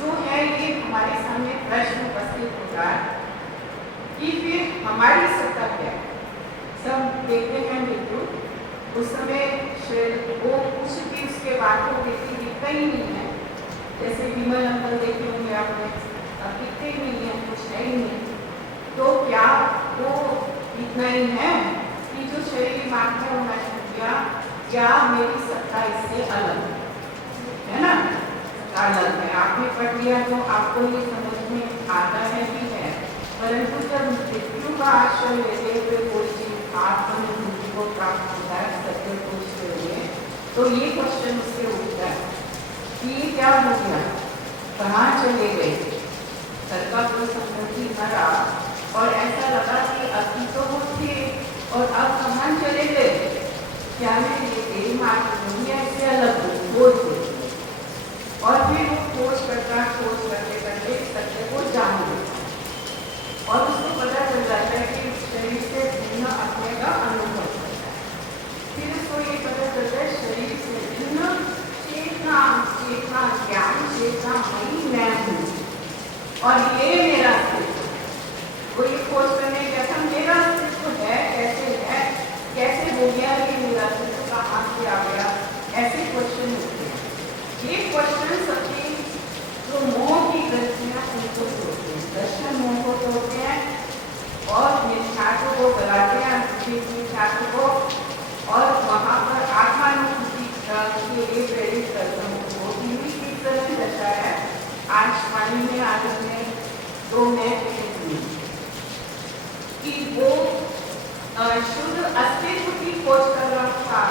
जो है, ये हमारे सामने प्रश्न उपस्थित होता है कि फिर हमारी सत्ता क्या है? सब देखते हैं बिल्कुल, उस समय वो कुछ भी उसके बाद को देखते दिखता ही नहीं है। जैसे विमल अंकल देखे होंगे आपने, अब दिखते ही नहीं है, कुछ है ही नहीं। तो क्या वो इतना ही है कि जो शरीर मानते हो मैं किया, क्या मेरी सत्ता इससे अलग है ना? अलग है। आपने पढ़ लिया तो आपको ये समझ में आता है भी है, परंतु जब मृत्यु का आश्रय लेते हुए कोई चीज आत्मानुभूति को प्राप्त होता है सत्य पूछते हुए, तो ये क्वेश्चन उससे उठता है कि ये क्या हो गया, कहाँ चले गए? सबका कोई संपत्ति मरा और ऐसा लगा कि अभी तो वो थे और अब कहाँ चले गए? क्या मैं ये तेरी मार्ग हूँ या इससे अलग हूँ? खोज और फिर वो खोज करते करते सत्य को जान लेता और उसको पता चल जाता है कि शरीर से भिन्न अपने का अनुभव करता है। फिर उसको ये पता चलता है शरीर से भिन्न चेतना ज्ञान चेतना वही मैं हूँ और ये मेरा अस्तित्व। वो ये खोज करने गया था, मेरा अस्तित्व है, कैसे हो गया ये मेरा अस्तित्व, कहाँ से आ गया? ऐसे क्वेश्चन होते हैं। ये क्वेश्चन सबकी जो मोह की ग्रंथियाँ उनको तोड़ते हैं, दर्शन मोह को तोड़ते हैं और मिथ्यात्व को गलाते हैं, मिथ्यात्व को, और वहाँ पर आत्मानुभूति के लिए प्रेरित करते हैं। वो भी किस तरह दशा है आज पानी में आदत में, तो मैं कहती हूँ कि वो शुद्ध अस्तित्व की खोज कर रहा था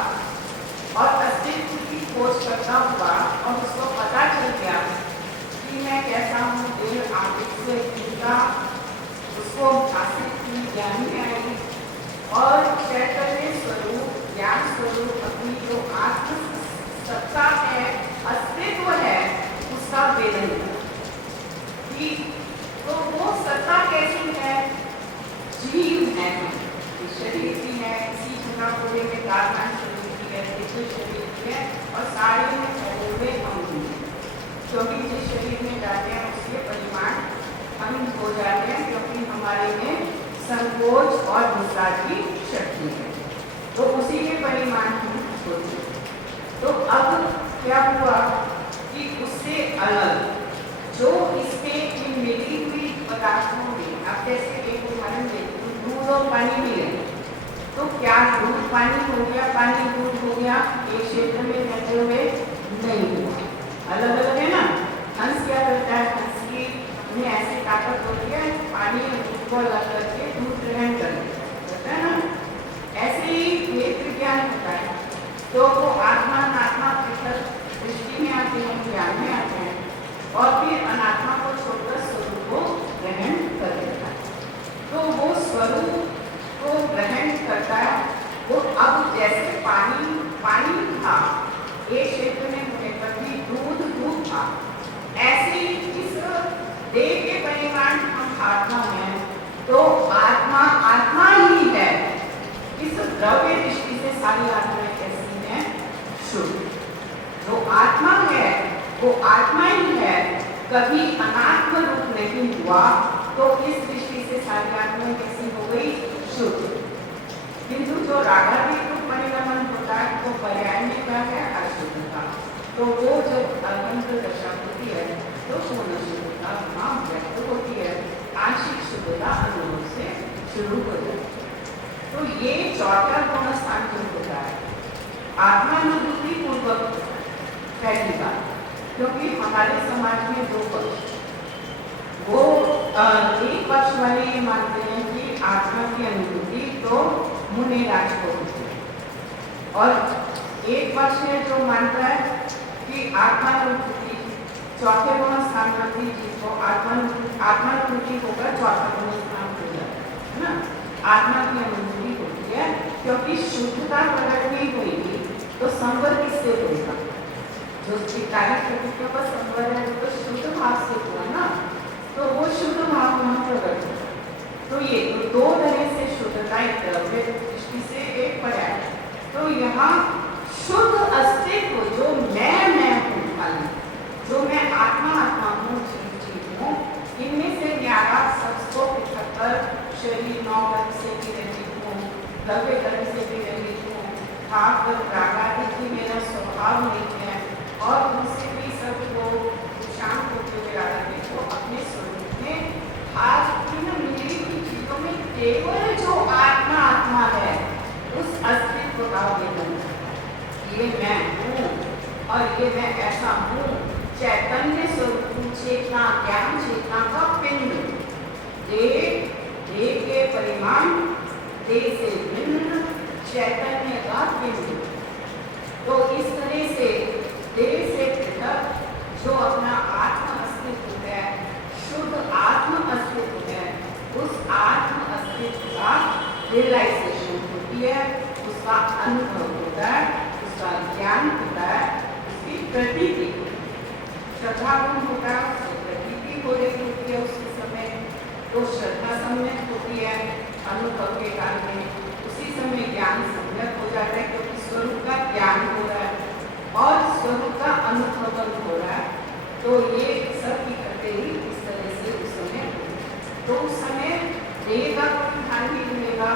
और अस्तित्व की खोज करता हुआ और उसको पता चल गया कि मैं कैसा हूँ, देर आगे से चिंता उसको अस्तित्व ज्ञान में आई और चैतन्य स्वरूप ज्ञान स्वरूप अपनी जो आत्म सत्ता है, अस्तित्व है, उसका वेदन कि तो वो सत्ता कैसी है? जीव है, शरीर की है, इसी जगह पूरे में कारखान शरीर की है, विश्व शरीर की है और सारे में फैले हुए अंग हैं, क्योंकि जिस शरीर में जाते हैं उसके परिमाण अंग हो जाते हैं, क्योंकि हमारे में संकोच और विस्तार की शक्ति है। तो उसी के परिमाण की सोचिए। तो अब क्या हुआ कि उससे अलग जो इसमें इन मिली हुई पदार्थों में, अब जैसे एक उदाहरण देती हूँ, दूध और पानी मिले, तो क्या दूध पानी हो गया, पानी दूध हो गया एक क्षेत्र में रहते हुए? नहीं हुआ, अलग अलग है ना। हंस क्या करता है, हंस की में ऐसी ताकत होती है, पानी और दूध को अलग करके दूध ग्रहण करता है ना। ऐसे ही वेद विज्ञान होता है, तो वो आत्मा अनात्मा पृथक दृष्टि में आते हैं, ज्ञान में आते हैं, और फिर अनात्मा को छोड़कर स्वरूप को ग्रहण कर लेता है। तो वो स्वरूप को ग्रहण करता है। वो अब जैसे पानी था एक क्षेत्र में होने पर भी दूध था, ऐसे ही इस देह के परिमाण हम आत्मा हैं, तो आत्मा ही है। इस द्रव्य दृष्टि से सारी आत्माएं कैसी हैं? शुद्ध। जो आत्मा है वो आत्मा ही है, कभी अनात्म रूप नहीं हुआ, तो इस दृष्टि से सारी आत्माएं कैसी हो गई? शुद्ध। किंतु जो रागात्मक रूप परिणमन होता है तो पर्याय में क्या है? अशुद्धता। तो वो जब अनंत दशा होती है तो पूर्ण शुद्धता वहाँ व्यक्त होती है, आंशिक शुद्धता अनुभव से शुरू हो जाती है। तो ये चौथा गुण स्थान जो होता है आत्मानुभूति पूर्वक पहली बात, क्योंकि हमारे समाज में दो पक्ष, वो एक पक्ष वाले ये मानते हैं कि आत्मा की अनुभूति तो मुनि राज को होती है, और एक पक्ष है जो मानता है कि आत्मानुभूति चौथे गुण स्थान पर भी जिसको आत्मानुभूति होगा चौथा गुण स्थान हो जाता है ना। आत्मा की अनुभूति होती है, क्योंकि शुद्धता प्रकट नहीं हुई तो संवर किससे होगा? जो 45 प्रकृतियों का संवर है वो तो शुद्ध भाव से हुआ ना, तो वो शुद्ध भाव वहाँ प्रकट होगा। तो ये दो तरह से शुद्धता एक द्रव्य दृष्टि से एक पर्याय। तो यहाँ शुद्ध अस्तित्व जो मैं हूँ, खाली जो मैं आत्मा हूँ, जीव हूँ, इनमें से 11 सबको पिछहत्तर शरीर 9 कर्म से भी रहित हूँ, द्रव्य कर्म से भी रहित हूँ, भाव रागादि की मेरा स्वभाव नहीं है, और उनसे भी सबको शांत होते हुए आगे को अपने स्वरूप में आज इन मिली हुई चीजों में केवल जो आत्मा है उस अस्तित्व का वेदन, ये मैं हूँ और ये मैं ऐसा हूँ। चैतन्य स्वरूप चेतना, ज्ञान चेतना का पिंड, देह के परिमाण, देह से भिन्न चैतन्य का पिंड। तो इस तरह से देह से पृथक जो अपना आत्म अस्तित्व है, शुद्ध आत्म अस्तित्व है, उस आत्म अस्तित्व का रियलाइजेशन होती है, उसका अनुभव होता है, उसका ज्ञान होता है, उसकी प्रतीति, श्रद्धा गुण होता है, उसकी प्रतीति हो रही होती है उसी समय। तो श्रद्धा सम्यक होती है अनुभव के काल में, उसी समय ज्ञान सम्यक हो जाता है, क्योंकि स्वरूप का ज्ञान हो रहा है और स्वरूप का अनुभव हो रहा है। तो ये सब इकट्ठे ही इस तरह से उस समय, तो उस समय देह का कोई ध्यान नहीं मिलेगा,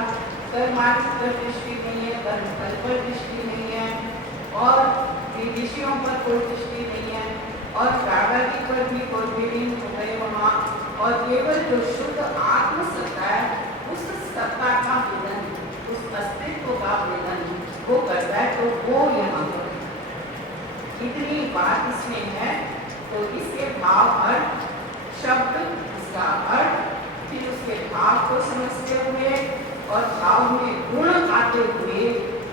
कर्मार्थ पर दृष्टि नहीं है, कर्म फल पर दृष्टि नहीं है, और विषयों पर कोई दृष्टि नहीं है, और रागादि पर भी कोई विलीन हो गए वहाँ, और केवल जो शुद्ध आत्म सत्ता है उस सत्ता का वेदन, उस अस्तित्व का वेदन वो करता है। तो वो यहाँ पर इतनी बात इसमें है। तो इसके भाव अर्थ शब्द, इसका अर्थ, फिर उसके भाव को समझते हुए और भाव में गुण आते हुए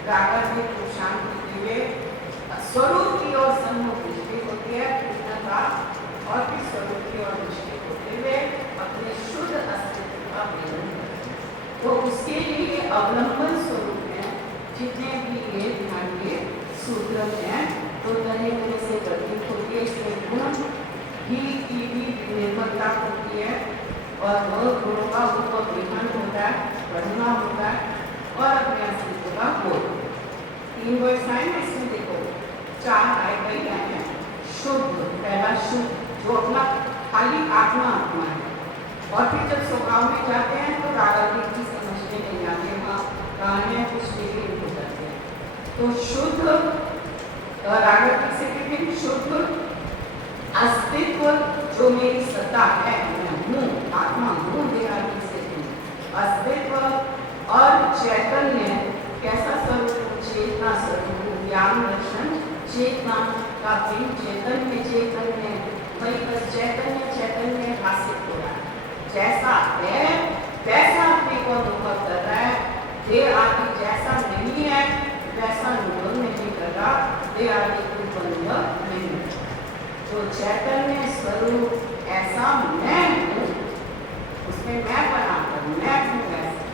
रागादि को शांत होते हुए स्वरूप की ओर सम्मुख दृष्टि होती है कृष्णता, और फिर स्वरूप की ओर दृष्टि होते हुए अपने शुद्ध अस्तित्व का वेदन करते हैं। तो उसके लिए अवलंबन स्वरूप है जितने भी ये ध्यान के सूत्र हैं, तो तरह से प्रतीत होती है। इसमें गुण ही की भी निर्भरता होती है, और वह गुणों का उपग्रहण होता है, बढ़ना होता है, और अपने अस्तित्व का बोध। 3 वर्ड साइन है इसमें, देखो 4 आए हैं। शुद्ध, पहला शुद्ध जो अपना खाली आत्मा है, और फिर जब स्वभाव में जाते हैं तो रागादि अस्तित्व और चैतन्य कैसा स्वरूप, चेतना स्वरूप, ज्ञान दर्शन चेतना का बिन चैतन्य वही बस चैतन्य भाषित हो रहा है। जैसा है वैसा अपने को अनुभव कर रहा है। देह आदि जैसा नहीं है वैसा अनुभव नहीं कर रहा। देह आदि को अनुभव नहीं। तो चैतन्य स्वरूप ऐसा मैं हूँ, उसमें मैं बनाकर मैं हूँ वैसे,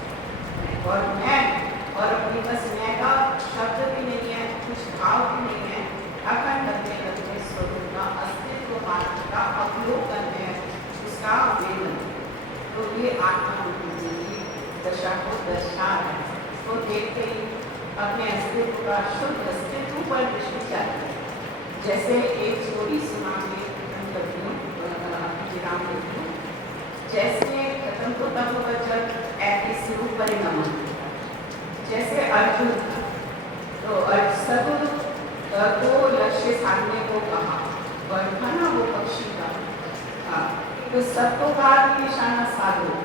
और अपनी बस मैं का शब्द भी नहीं है, कुछ भाव भी नहीं है, अखंड अपने स्वरूप का अस्तित्व मात्र का अवलोकन है, उसका वेदन। तो ये आत्मा की दशा को दर्शा है। तो देखते ही अपने अस्तित्व का शुद्ध अस्तित्व पर दृष्टि जाती है। जैसे एक स्टोरी सुना के खत्म करती हूँ, विराम देती हूँ। जैसे खत्म तो तब होगा जब ऐतिहासिक परिणाम, जैसे अर्जुन था, तो सब को लक्ष्य साधने को कहा, पर था ना वो पक्षी का, हाँ, तो सबको कहा कि निशाना साधो।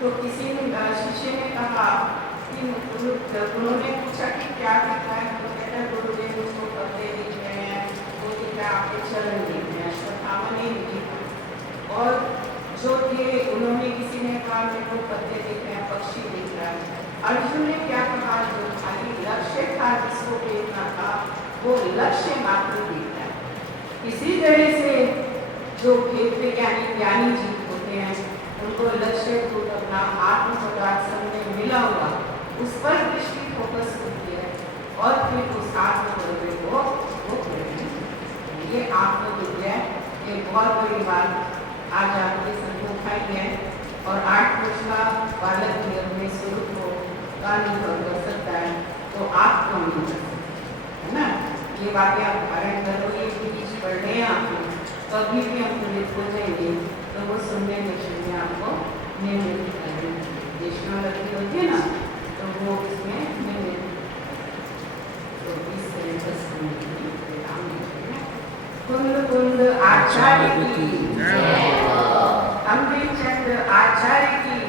तो किसी ने शिष्य ने कहा कि उन्होंने पूछा कि क्या दिखा है, तो कहता है गुरुदेव उसको पत्ते दिख रहे हैं, वो दिख रहा है आपके चरण दिख रहे हैं, अश्वत्थामा नहीं दिखा। और जो ये उन्होंने किसी ने कहा मेरे को पत्ते दिख रहे हैं, पक्षी दिख रहा है। अर्जुन ने क्या कहा, जो खाली लक्ष्य था जिसको देखना था वो लक्ष्य मात्र दिख रहा है। इसी तरह से जो खेत में ज्ञानी जीव होते हैं उनको लक्ष्य को अपना आत्म पदार्थ में मिला हुआ उस पर दृष्टि फोकस होती है और फिर उस आत्म को वो ये आत्मविद्या ये बहुत बड़ी बात आज आपके सम्मुख आई है। और 8 वर्ष का बालक भी अपने स्वरूप को अनुभव कर सकता है, तो आप कौन हो सकते है ना। ये बातें आप धारण करो, ये बीच पढ़ने आपको कभी भी हम प्रेरित हो जाएंगे तो वो सुनने में आपको निर्मित करेंगे। देशना लगती होती है ना, तो वो इसमें निर्मित। तो इस तरह से कुंद कुंद आचार्य की, अमृत चंद्र आचार्य की।